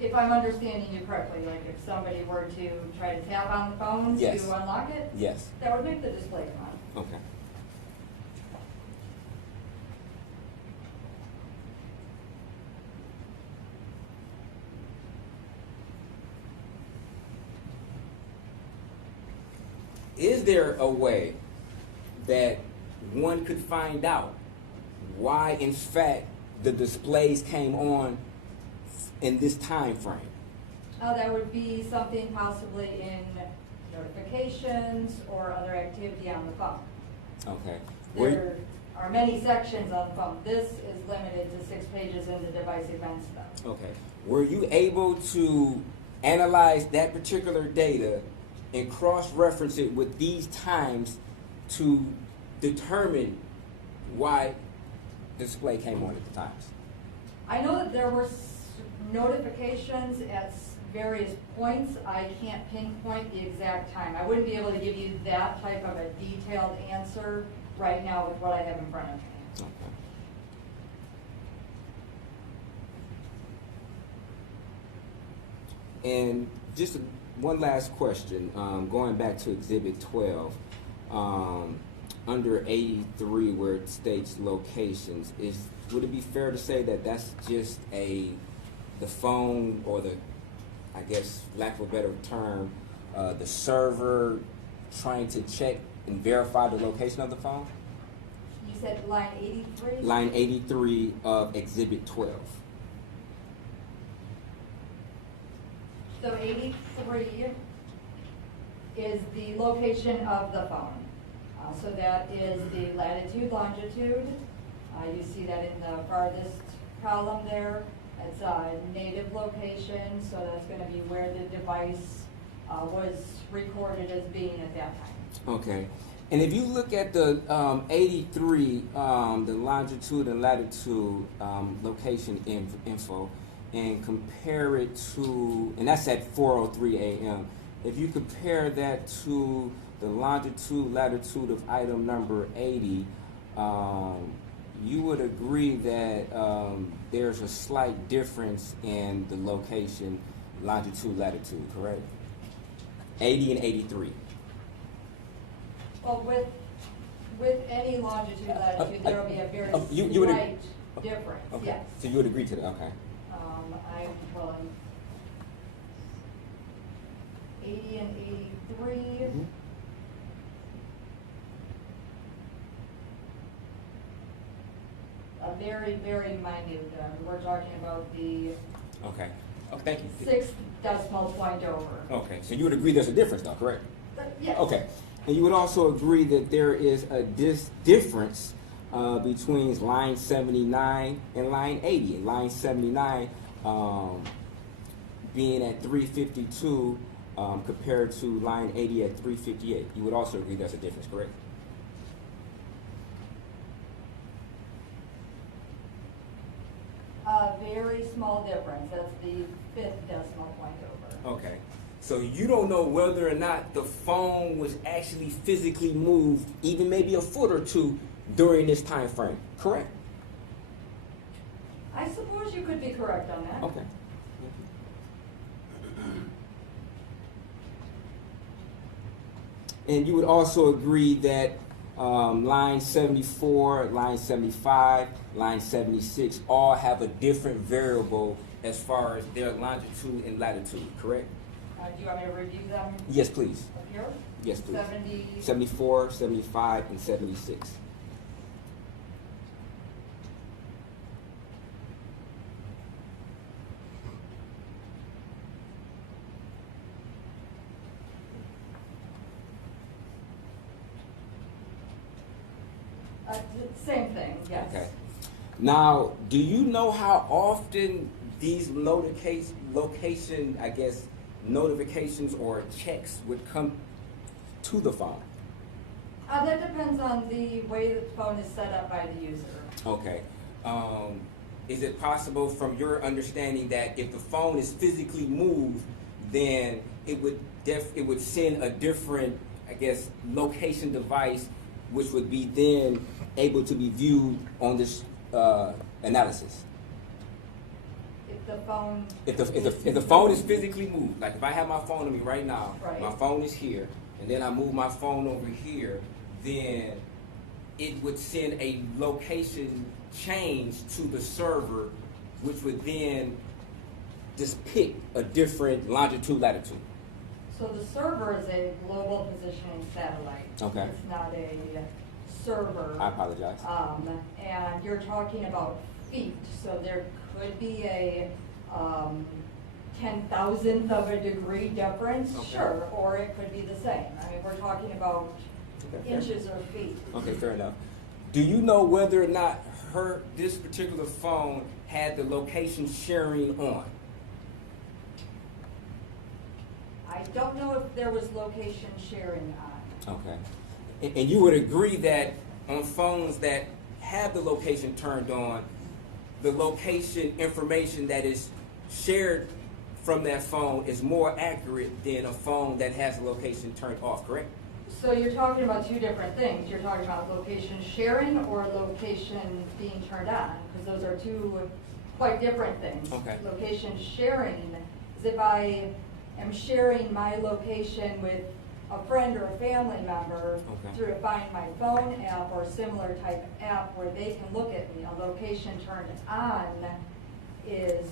if I'm understanding you correctly, like if somebody were to try to tap on the phone Yes. to unlock it, Yes. that would make the display come on. Okay. Is there a way that one could find out why, in fact, the displays came on in this time frame? That would be something possibly in notifications or other activity on the phone. Okay. There are many sections on the phone. This is limited to 6 pages in the device events though. Okay. Were you able to analyze that particular data and cross-reference it with these times to determine why display came on at the times? I know that there were notifications at various points. I can't pinpoint the exact time. I wouldn't be able to give you that type of a detailed answer right now with what I have in front of me. Okay. And just one last question, going back to Exhibit 12, under 83 where it states locations, would it be fair to say that that's just the phone, or I guess, lack of a better term, the server trying to check and verify the location of the phone? You said line 83? Line 83 of Exhibit 12. So 83 is the location of the phone. So that is the latitude, longitude. You see that in the farthest column there. It's a native location, so that's going to be where the device was recorded as being at that time. Okay. And if you look at the 83, the longitude and latitude location info, and compare it to, and that's at 4:03 a.m. If you compare that to the longitude, latitude of item number 80, you would agree that there's a slight difference in the location, longitude, latitude, correct? 80 and 83. Well, with any longitude, latitude, there will be a very slight difference, Okay. yes. So you would agree to that, okay. Well, 80 and 83. Mm-hmm. A very, very minute, we're talking about the Okay. Okay, thank you. 6th decimal point over. Okay, so you would agree there's a difference though, correct? Yes. Okay. And you would also agree that there is a difference between line 79 and line 80. And line 79 being at 352 compared to line 80 at 358. You would also agree there's a difference, correct? A very small difference. That's the 5th decimal point over. Okay. So you don't know whether or not the phone was actually physically moved, even maybe a foot or two, during this time frame, correct? I suppose you could be correct on that. Okay. And you would also agree that line 74, line 75, line 76 all have a different variable as far as their longitude and latitude, correct? Do you want me to review them Yes, please. up here? Yes, please. 70. 74, 75, and 76. Same thing, yes. Okay. Now, do you know how often these location, I guess, notifications or checks would come to the phone? That depends on the way the phone is set up by the user. Okay. Is it possible, from your understanding, that if the phone is physically moved, then it would send a different, I guess, location device, which would be then able to be viewed on this analysis? If the phone... If the phone is physically moved, like if I have my phone on me right now, Right. my phone is here, and then I move my phone over here, then it would send a location change to the server, which would then just pick a different longitude, latitude. So the server is a global positioning satellite. Okay. It's not a server. I apologize. And you're talking about feet, so there could be a 10,000th of a degree difference, Okay. sure, or it could be the same. I mean, we're talking about Okay, fair. inches or feet. Okay, fair enough. Do you know whether or not this particular phone had the location sharing on? I don't know if there was location sharing on. Okay. And you would agree that on phones that have the location turned on, the location information that is shared from that phone is more accurate than a phone that has the location turned off, correct? So you're talking about two different things. You're talking about location sharing or location being turned on, because those are two quite different things. Okay. Location sharing is if I am sharing my location with a friend or a family member Okay. through a Find My Phone app or similar type app where they can look at me. A location turned on is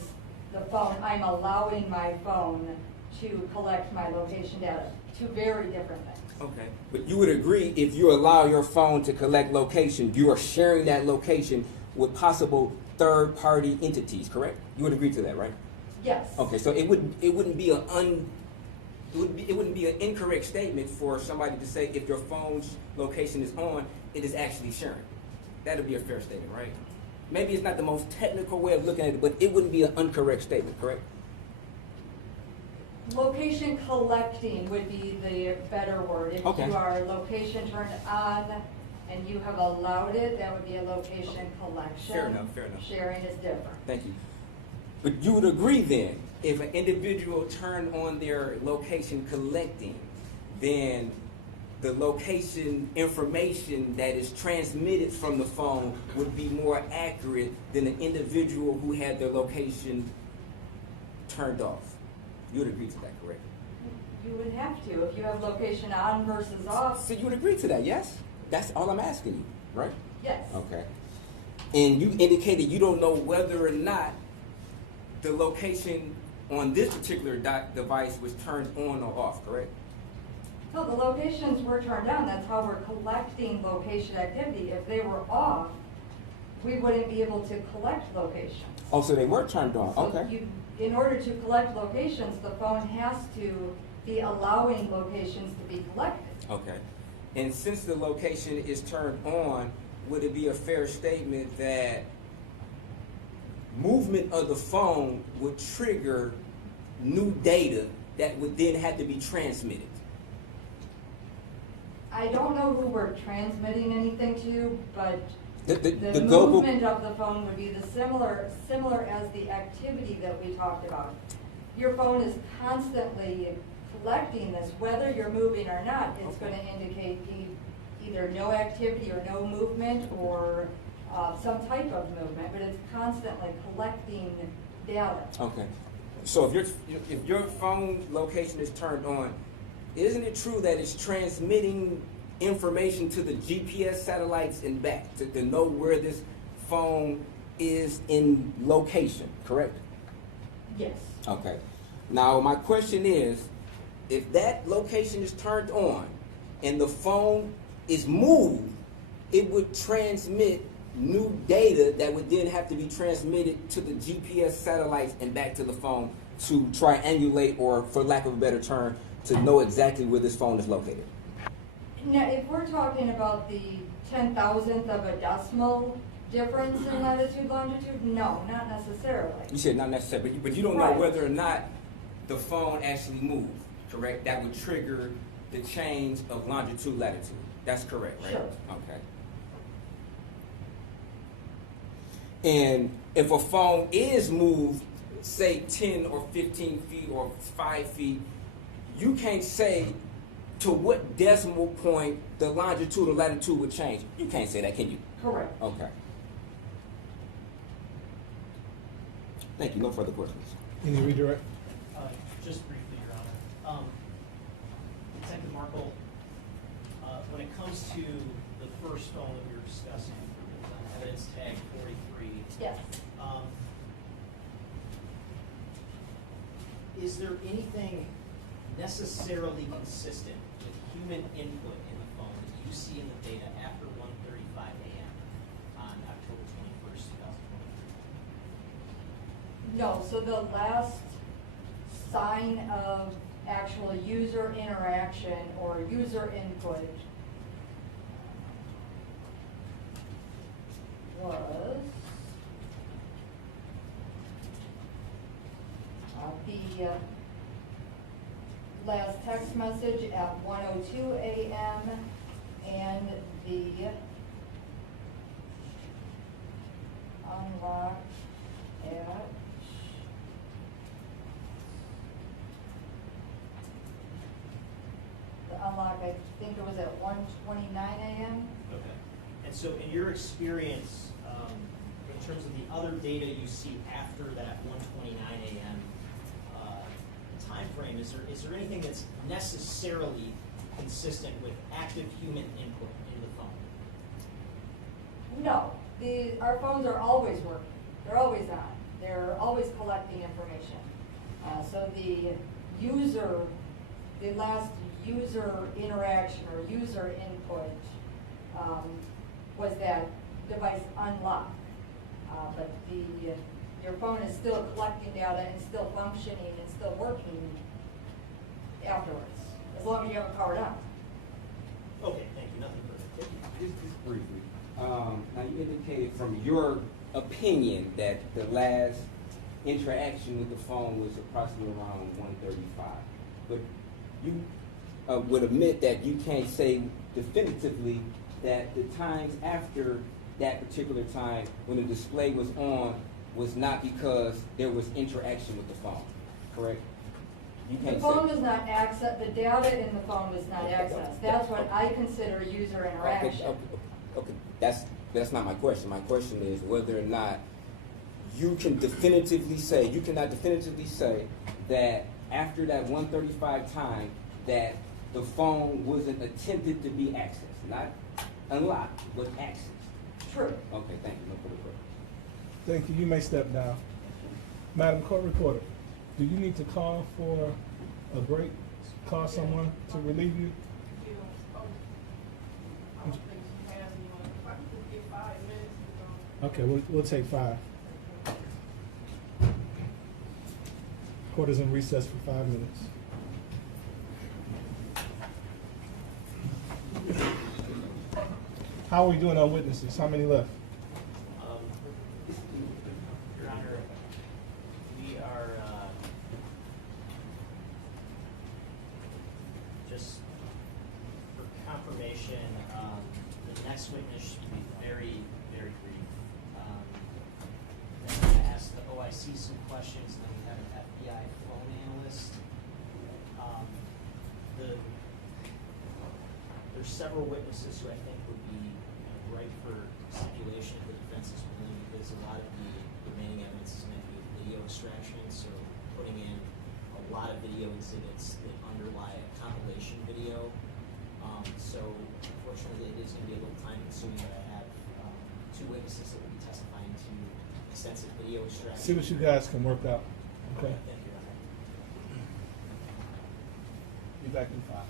the phone, I'm allowing my phone to collect my location data. Two very different things. Okay. But you would agree if you allow your phone to collect location, you are sharing that location with possible third-party entities, correct? You would agree to that, right? Yes. Okay, so it wouldn't be an incorrect statement for somebody to say if your phone's location is on, it is actually sharing. That'd be a fair statement, right? Maybe it's not the most technical way of looking at it, but it wouldn't be an incorrect statement, correct? Location collecting would be the better word. If Okay. you are location turned on and you have allowed it, that would be a location collection. Fair enough, fair enough. Sharing is different. Thank you. But you would agree then, if an individual turned on their location collecting, then the location information that is transmitted from the phone would be more accurate than an individual who had their location turned off. You would agree to that, correct? You would have to if you have location on versus off. So you would agree to that, yes? That's all I'm asking you, right? Yes. Okay. And you indicated you don't know whether or not the location on this particular device was turned on or off, correct? No, the locations were turned on. That's how we're collecting location activity. If they were off, we wouldn't be able to collect locations. Oh, so they were turned on, So okay. in order to collect locations, the phone has to be allowing locations to be collected. Okay. And since the location is turned on, would it be a fair statement that movement of the phone would trigger new data that would then have to be transmitted? I don't know who we're transmitting anything to, but The the global... movement of the phone would be the similar as the activity that we talked about. Your phone is constantly collecting this, whether you're moving or not. It's going to indicate either no activity or no movement or some type of movement, but it's constantly collecting data. Okay. So if your phone location is turned on, isn't it true that it's transmitting information to the GPS satellites and back to know where this phone is in location, correct? Yes. Okay. Now my question is, if that location is turned on and the phone is moved, it would transmit new data that would then have to be transmitted to the GPS satellites and back to the phone to triangulate, or for lack of a better term, to know exactly where this phone is located. Now, if we're talking about the 10,000th of a decimal difference in latitude, longitude, no, not necessarily. You said not necessarily, but you don't know Right. whether or not the phone actually moved, correct? That would trigger the change of longitude, latitude. That's correct, right? Sure. Okay. And if a phone is moved, say 10 or 15 feet or 5 feet, you can't say to what decimal point the longitude or latitude would change. You can't say that, can you? Correct. Okay. Thank you. No further questions. Any redirect? Just briefly, Your Honor. Detective Markle, when it comes to the first phone that we were discussing, it was on evidence tag 43. Yes. Is there anything necessarily consistent with human input in the phone that you see in the data after 1:35 a.m. on October 21st, 2023? No, so the last sign of actual user interaction or user input was the last text message at 1:02 a.m. and the unlocked at the unlock, I think it was at 1:29 a.m. Okay. And so in your experience, in terms of the other data you see after that 1:29 a.m. Time frame, is there anything that's necessarily consistent with active human input in the phone? No, our phones are always working. They're always on. They're always collecting information. So the last user interaction or user input was that device unlocked. But your phone is still collecting data and still functioning and still working afterwards, as long as you have it powered on. Okay, thank you. Nothing further. Just briefly, now you indicated from your opinion that the last interaction with the phone was approximately around 1:35, but you would admit that you can't say definitively that the times after that particular time when the display was on was not because there was interaction with the phone, correct? You The can't phone say. was not accessed, the data in the phone was not accessed. That's what I consider user interaction. Okay, that's not my question. My question is whether or not you cannot definitively say that after that 1:35 time that the phone wasn't attempted to be accessed, not unlocked, but accessed. True. Okay, thank you. No further questions. Thank you. You may step down. Madam Court Reporter, do you need to call for a break? Call someone to relieve you? Okay, we'll take 5. Court is in recess for 5 minutes. How are we doing on witnesses? How many left? Your Honor, we are just for confirmation, the next witness should be very, very brief. Then I'm going to ask the OIC some questions, and then we have an FBI phone analyst. There's several witnesses who I think would be right for stipulation if the defense is willing, because a lot of the remaining evidence is meant to be video extraction, so putting in a lot of video exhibits that underlie a compilation video. So unfortunately, it is going to be a little time consuming, but I have 2 witnesses that will be testifying to extensive video extraction. See what you guys can work out. Okay. Thank you, Your Honor. Be back in 5.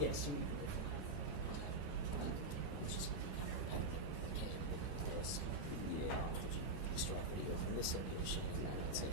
Yes. This location, and I'd say,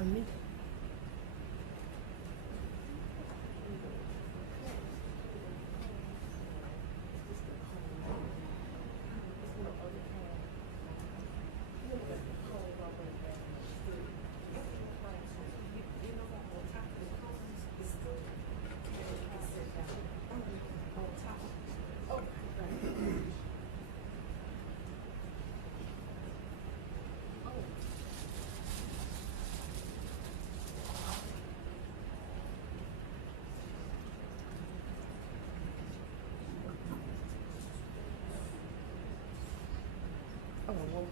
on me. Oh, well.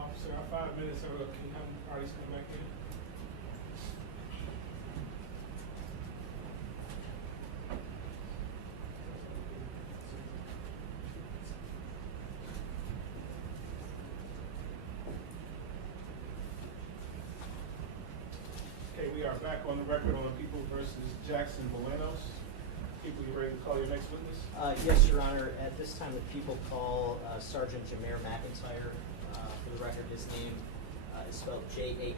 Officer, our 5 minutes are up. Can you have the parties come back in? Okay, we are back on the record on People versus Jackson-Bolanos. People, you ready to call your next witness? Yes, Your Honor. At this time, the people call Sergeant Jameer McIntyre. For the record, his name is spelled Jamaire.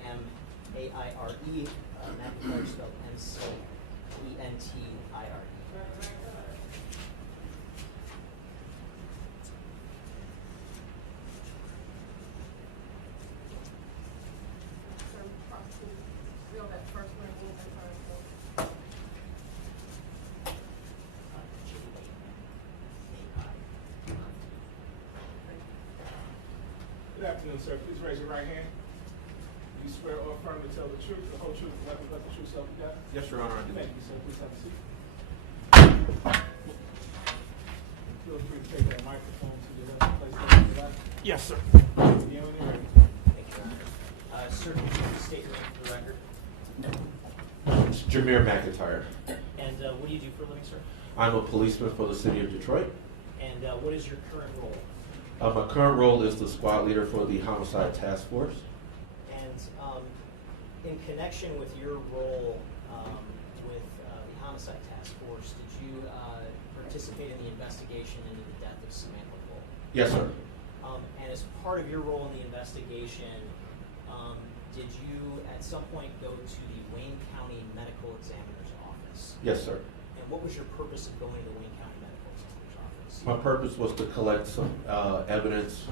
McIntyre is spelled Mcentire. Good afternoon, sir. Please raise your right hand. Do you swear or affirm to tell the truth, the whole truth, and nothing but the truth, self you got? Yes, Your Honor, I do. Thank you, sir. Please have a seat. Feel free to take that microphone to your left, place it to your left. Yes, sir. Yeah, when you're ready. Thank you, Your Honor. Sir, can you state your name for the record? It's Jameer McIntyre. And what do you do for a living, sir? I'm a policeman for the city of Detroit. And what is your current role? My current role is the squad leader for the homicide task force. And in connection with your role with the homicide task force, did you participate in the investigation into the death of Samantha Woll? Yes, sir. And as part of your role in the investigation, did you at some point go to the Wayne County Medical Examiner's office? Yes, sir. And what was your purpose of going to the Wayne County Medical Examiner's office? My purpose was to collect some evidence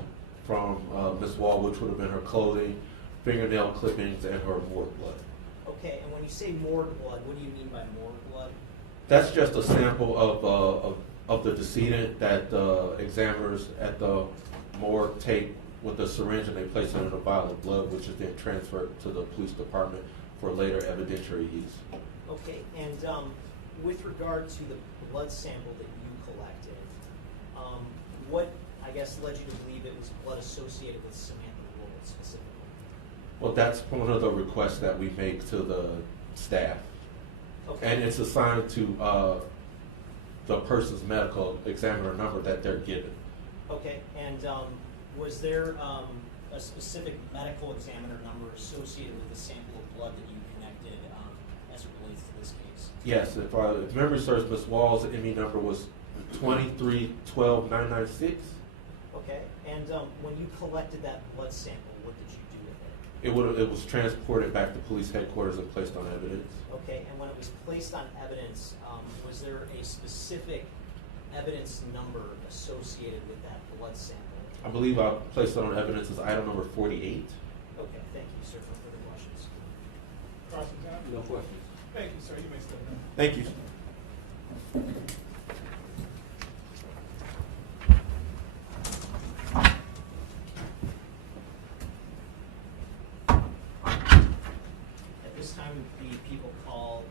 from Ms. Wall, which would have been her clothing, fingernail clippings, and her morgue blood. Okay, and when you say morgue blood, what do you mean by morgue blood? That's just a sample of the decedent that the examiners at the morgue take with a syringe and they place it in a vial of blood, which is then transferred to the police department for later evidentiary use. Okay, and with regard to the blood sample that you collected, what, I guess, led you to believe it was blood associated with Samantha Woll specifically? Well, that's one of the requests that we make to the staff. Okay. And it's assigned to the person's medical examiner number that they're given. Okay, and was there a specific medical examiner number associated with the sample of blood that you connected as it relates to this case? Yes, if memory serves, Ms. Wall's ME number was 2312996. Okay, and when you collected that blood sample, what did you do with it? It was transported back to police headquarters and placed on evidence. Okay, and when it was placed on evidence, was there a specific evidence number associated with that blood sample? I believe I placed it on evidence as item number 48. Okay, thank you, sir. No further questions. Cross-examine? No questions. Thank you, sir. You may step down. Thank you. At this time, the people call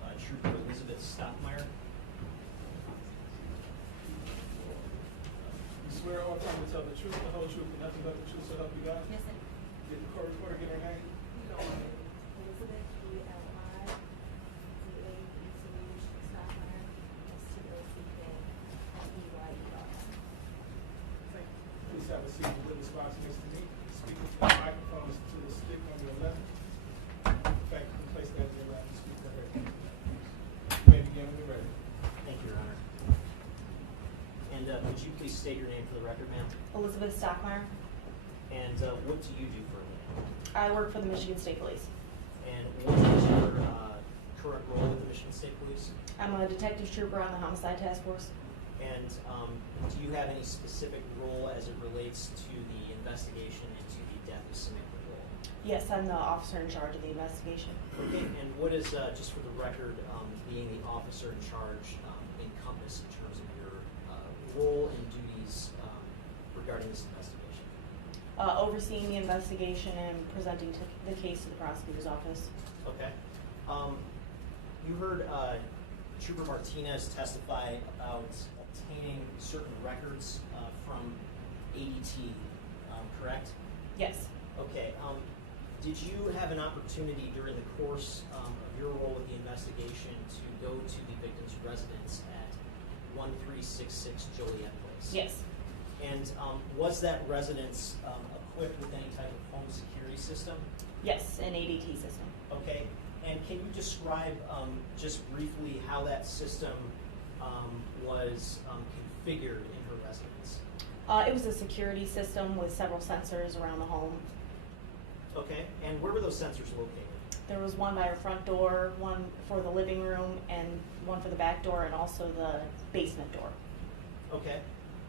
swear or affirm to tell the truth, the whole truth, and nothing but the truth, so help you God? Yes, sir. Did the court reporter get her name? Elizabeth, E-L-I-Z-A-B-T, Stockmeyer, S-T-O-C-K-E-Y-E-R. Please have a seat. The witness box next to me. Speak into the microphone to the stick on your left. In fact, you can place that in your lap and speak directly. You may begin when you're ready. Thank you, Your Honor. And would you please state your name for the record, ma'am? Elizabeth Stockmeyer. And what do you do for a living? I work for the Michigan State Police. And what is your current role with the Michigan State Police? I'm a detective trooper on the homicide task force. And do you have any specific role as it relates to the investigation into the death of Samantha Woll? Yes, I'm the officer in charge of the investigation. Okay, and what is, just for the record, being the officer in charge encompass in terms of your role and duties regarding this investigation? Overseeing the investigation and presenting the case to the prosecutor's office. Okay. You heard Trooper Martinez testify about obtaining certain records from ADT, correct? Yes. Okay. Did you have an opportunity during the course of your role with the investigation to go to the victim's residence at 1366 Joliet Place? Yes. And was that residence equipped with any type of home security system? Yes, an ADT system. Okay. And can you describe just briefly how that system was configured in her residence? It was a security system with several sensors around the home. Okay. And where were those sensors located? There was one by her front door, one for the living room, and one for the back door, and also the basement door. Okay.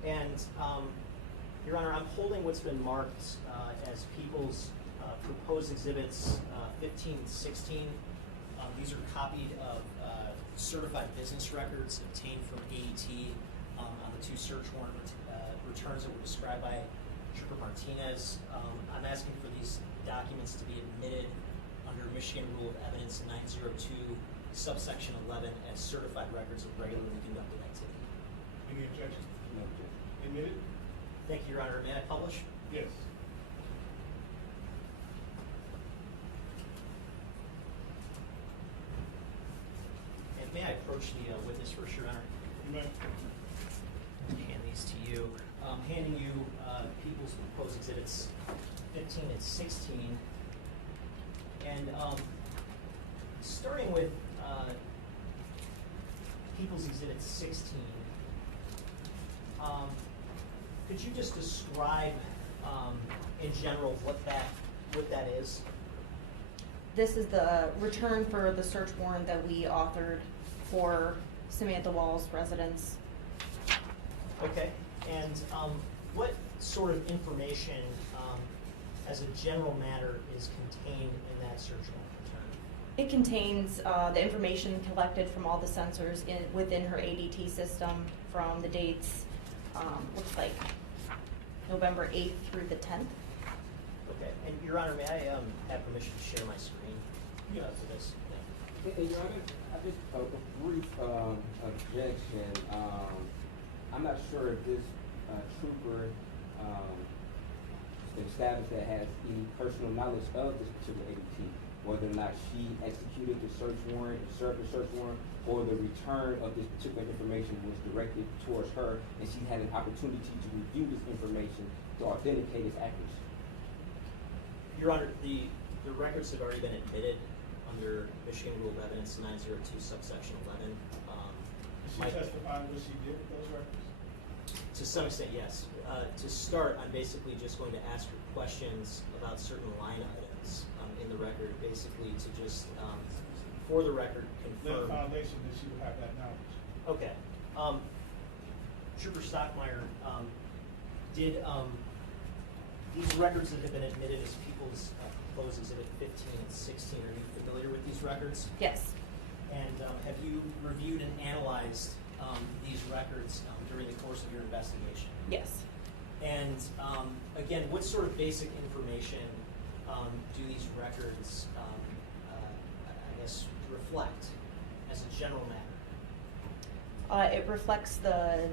And, Your Honor, I'm holding what's been marked as people's proposed exhibits 15 and 16. These are copied of certified business records obtained from ADT on the two search warrant returns that were described by Trooper Martinez. I'm asking for these documents to be admitted under Michigan Rule of Evidence 902, subsection 11, as certified records of regularly conducted activity. Any objection? No objection. Admitted? Thank you, Your Honor. May I publish? Yes. And may I approach the witness first, Your Honor? You may. Hand these to you. Handing you People's Proposed Exhibits 15 and 16. And starting with People's Exhibit 16, could you just describe in general what that is? This is the return for the search warrant that we authored for Samantha Woll's residence. Okay. And what sort of information, as a general matter, is contained in that search warrant return? It contains the information collected from all the sensors within her ADT system from the dates, looks like November 8th through the 10th. Okay. And Your Honor, may I have permission to share my screen for this? Yeah. Hey, Your Honor, I just a brief objection. I'm not sure if this trooper established that has any personal knowledge of this particular ADT, whether or not she executed the search warrant, served the search warrant, or the return of this particular information was directed towards her, and she had an opportunity to review this information to authenticate its accuracy. Your Honor, the records have already been admitted under Michigan Rule of Evidence 902, subsection 11. Did she testify what she did with those records? To some extent, yes. To start, I'm basically just going to ask her questions about certain line items in the record, basically to just, for the record, Lay a confirm. foundation that she would have that knowledge. Okay. Trooper Stockmeyer, did these records that have been admitted as People's Proposed Exhibit 15 and 16, are you familiar with these records? Yes. And have you reviewed and analyzed these records during the course of your investigation? Yes. And again, what sort of basic information do these records, I guess, reflect as a general matter? It reflects the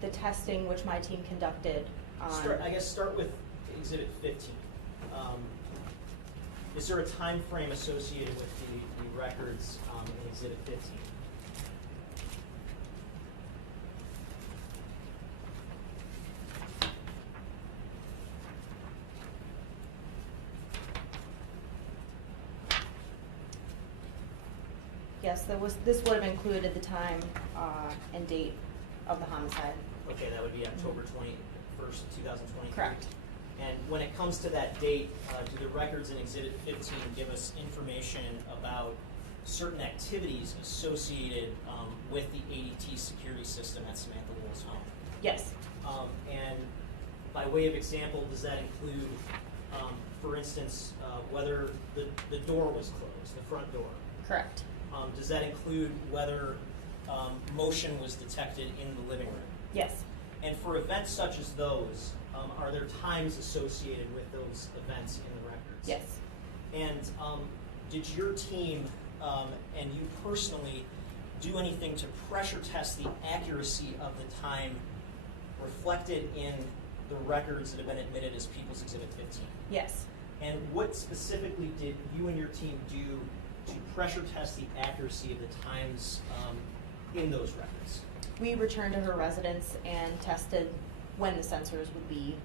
the testing which my team conducted on. Start with Exhibit 15. Is there a time frame associated with the records in Exhibit 15? Yes, this would have included the time and date of the homicide. Okay, that would be October 21st, 2023. Correct. And when it comes to that date, do the records in Exhibit 15 give us information about certain activities associated with the ADT security system at Samantha Woll's home? Yes. And by way of example, does that include, for instance, whether the door was closed, the front door? Correct. Does that include whether motion was detected in the living room? Yes. And for events such as those, are there times associated with those events in the records? Yes. And did your team and you personally do anything to pressure test the accuracy of the time reflected in the records that have been admitted as People's Exhibit 15? Yes. And what specifically did you and your team do to pressure test the accuracy of the times in those records? We returned to her residence and tested when the sensors would be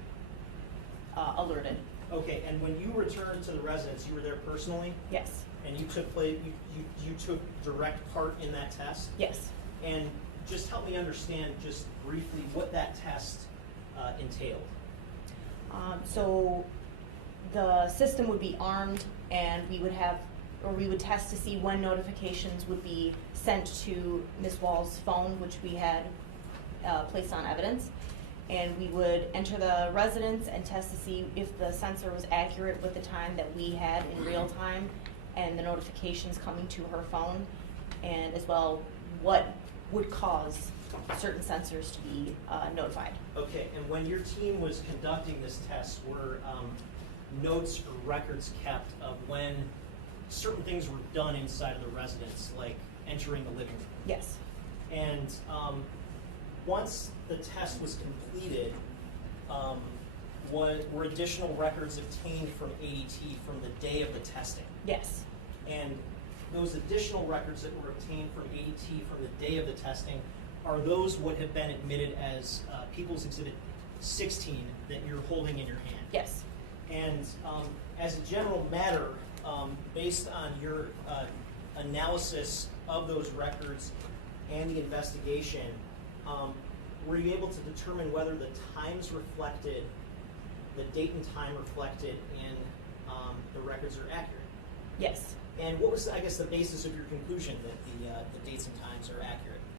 alerted. Okay, and when you returned to the residence, you were there personally, Yes. and you took you took direct part in that test. Yes. And just help me understand, just briefly, what that test entailed. So the system would be armed, and we would test to see when notifications would be sent to Ms. Wall's phone, which we had placed on evidence. And we would enter the residence and test to see if the sensor was accurate with the time that we had in real time and the notifications coming to her phone, and as well what would cause certain sensors to be notified. Okay, and when your team was conducting this test, were notes or records kept of when certain things were done inside of the residence, like entering the living room? Yes. And once the test was completed, were additional records obtained from ADT from the day of the testing? Yes. And those additional records that were obtained from ADT from the day of the testing, are those what have been admitted as People's Exhibit 16 that you're holding in your hand? Yes. And as a general matter, based on your analysis of those records and the investigation, were you able to determine whether the times reflected, the date and time reflected in the records are accurate? Yes. And what was, I guess, the basis of your conclusion that the dates and times are accurate?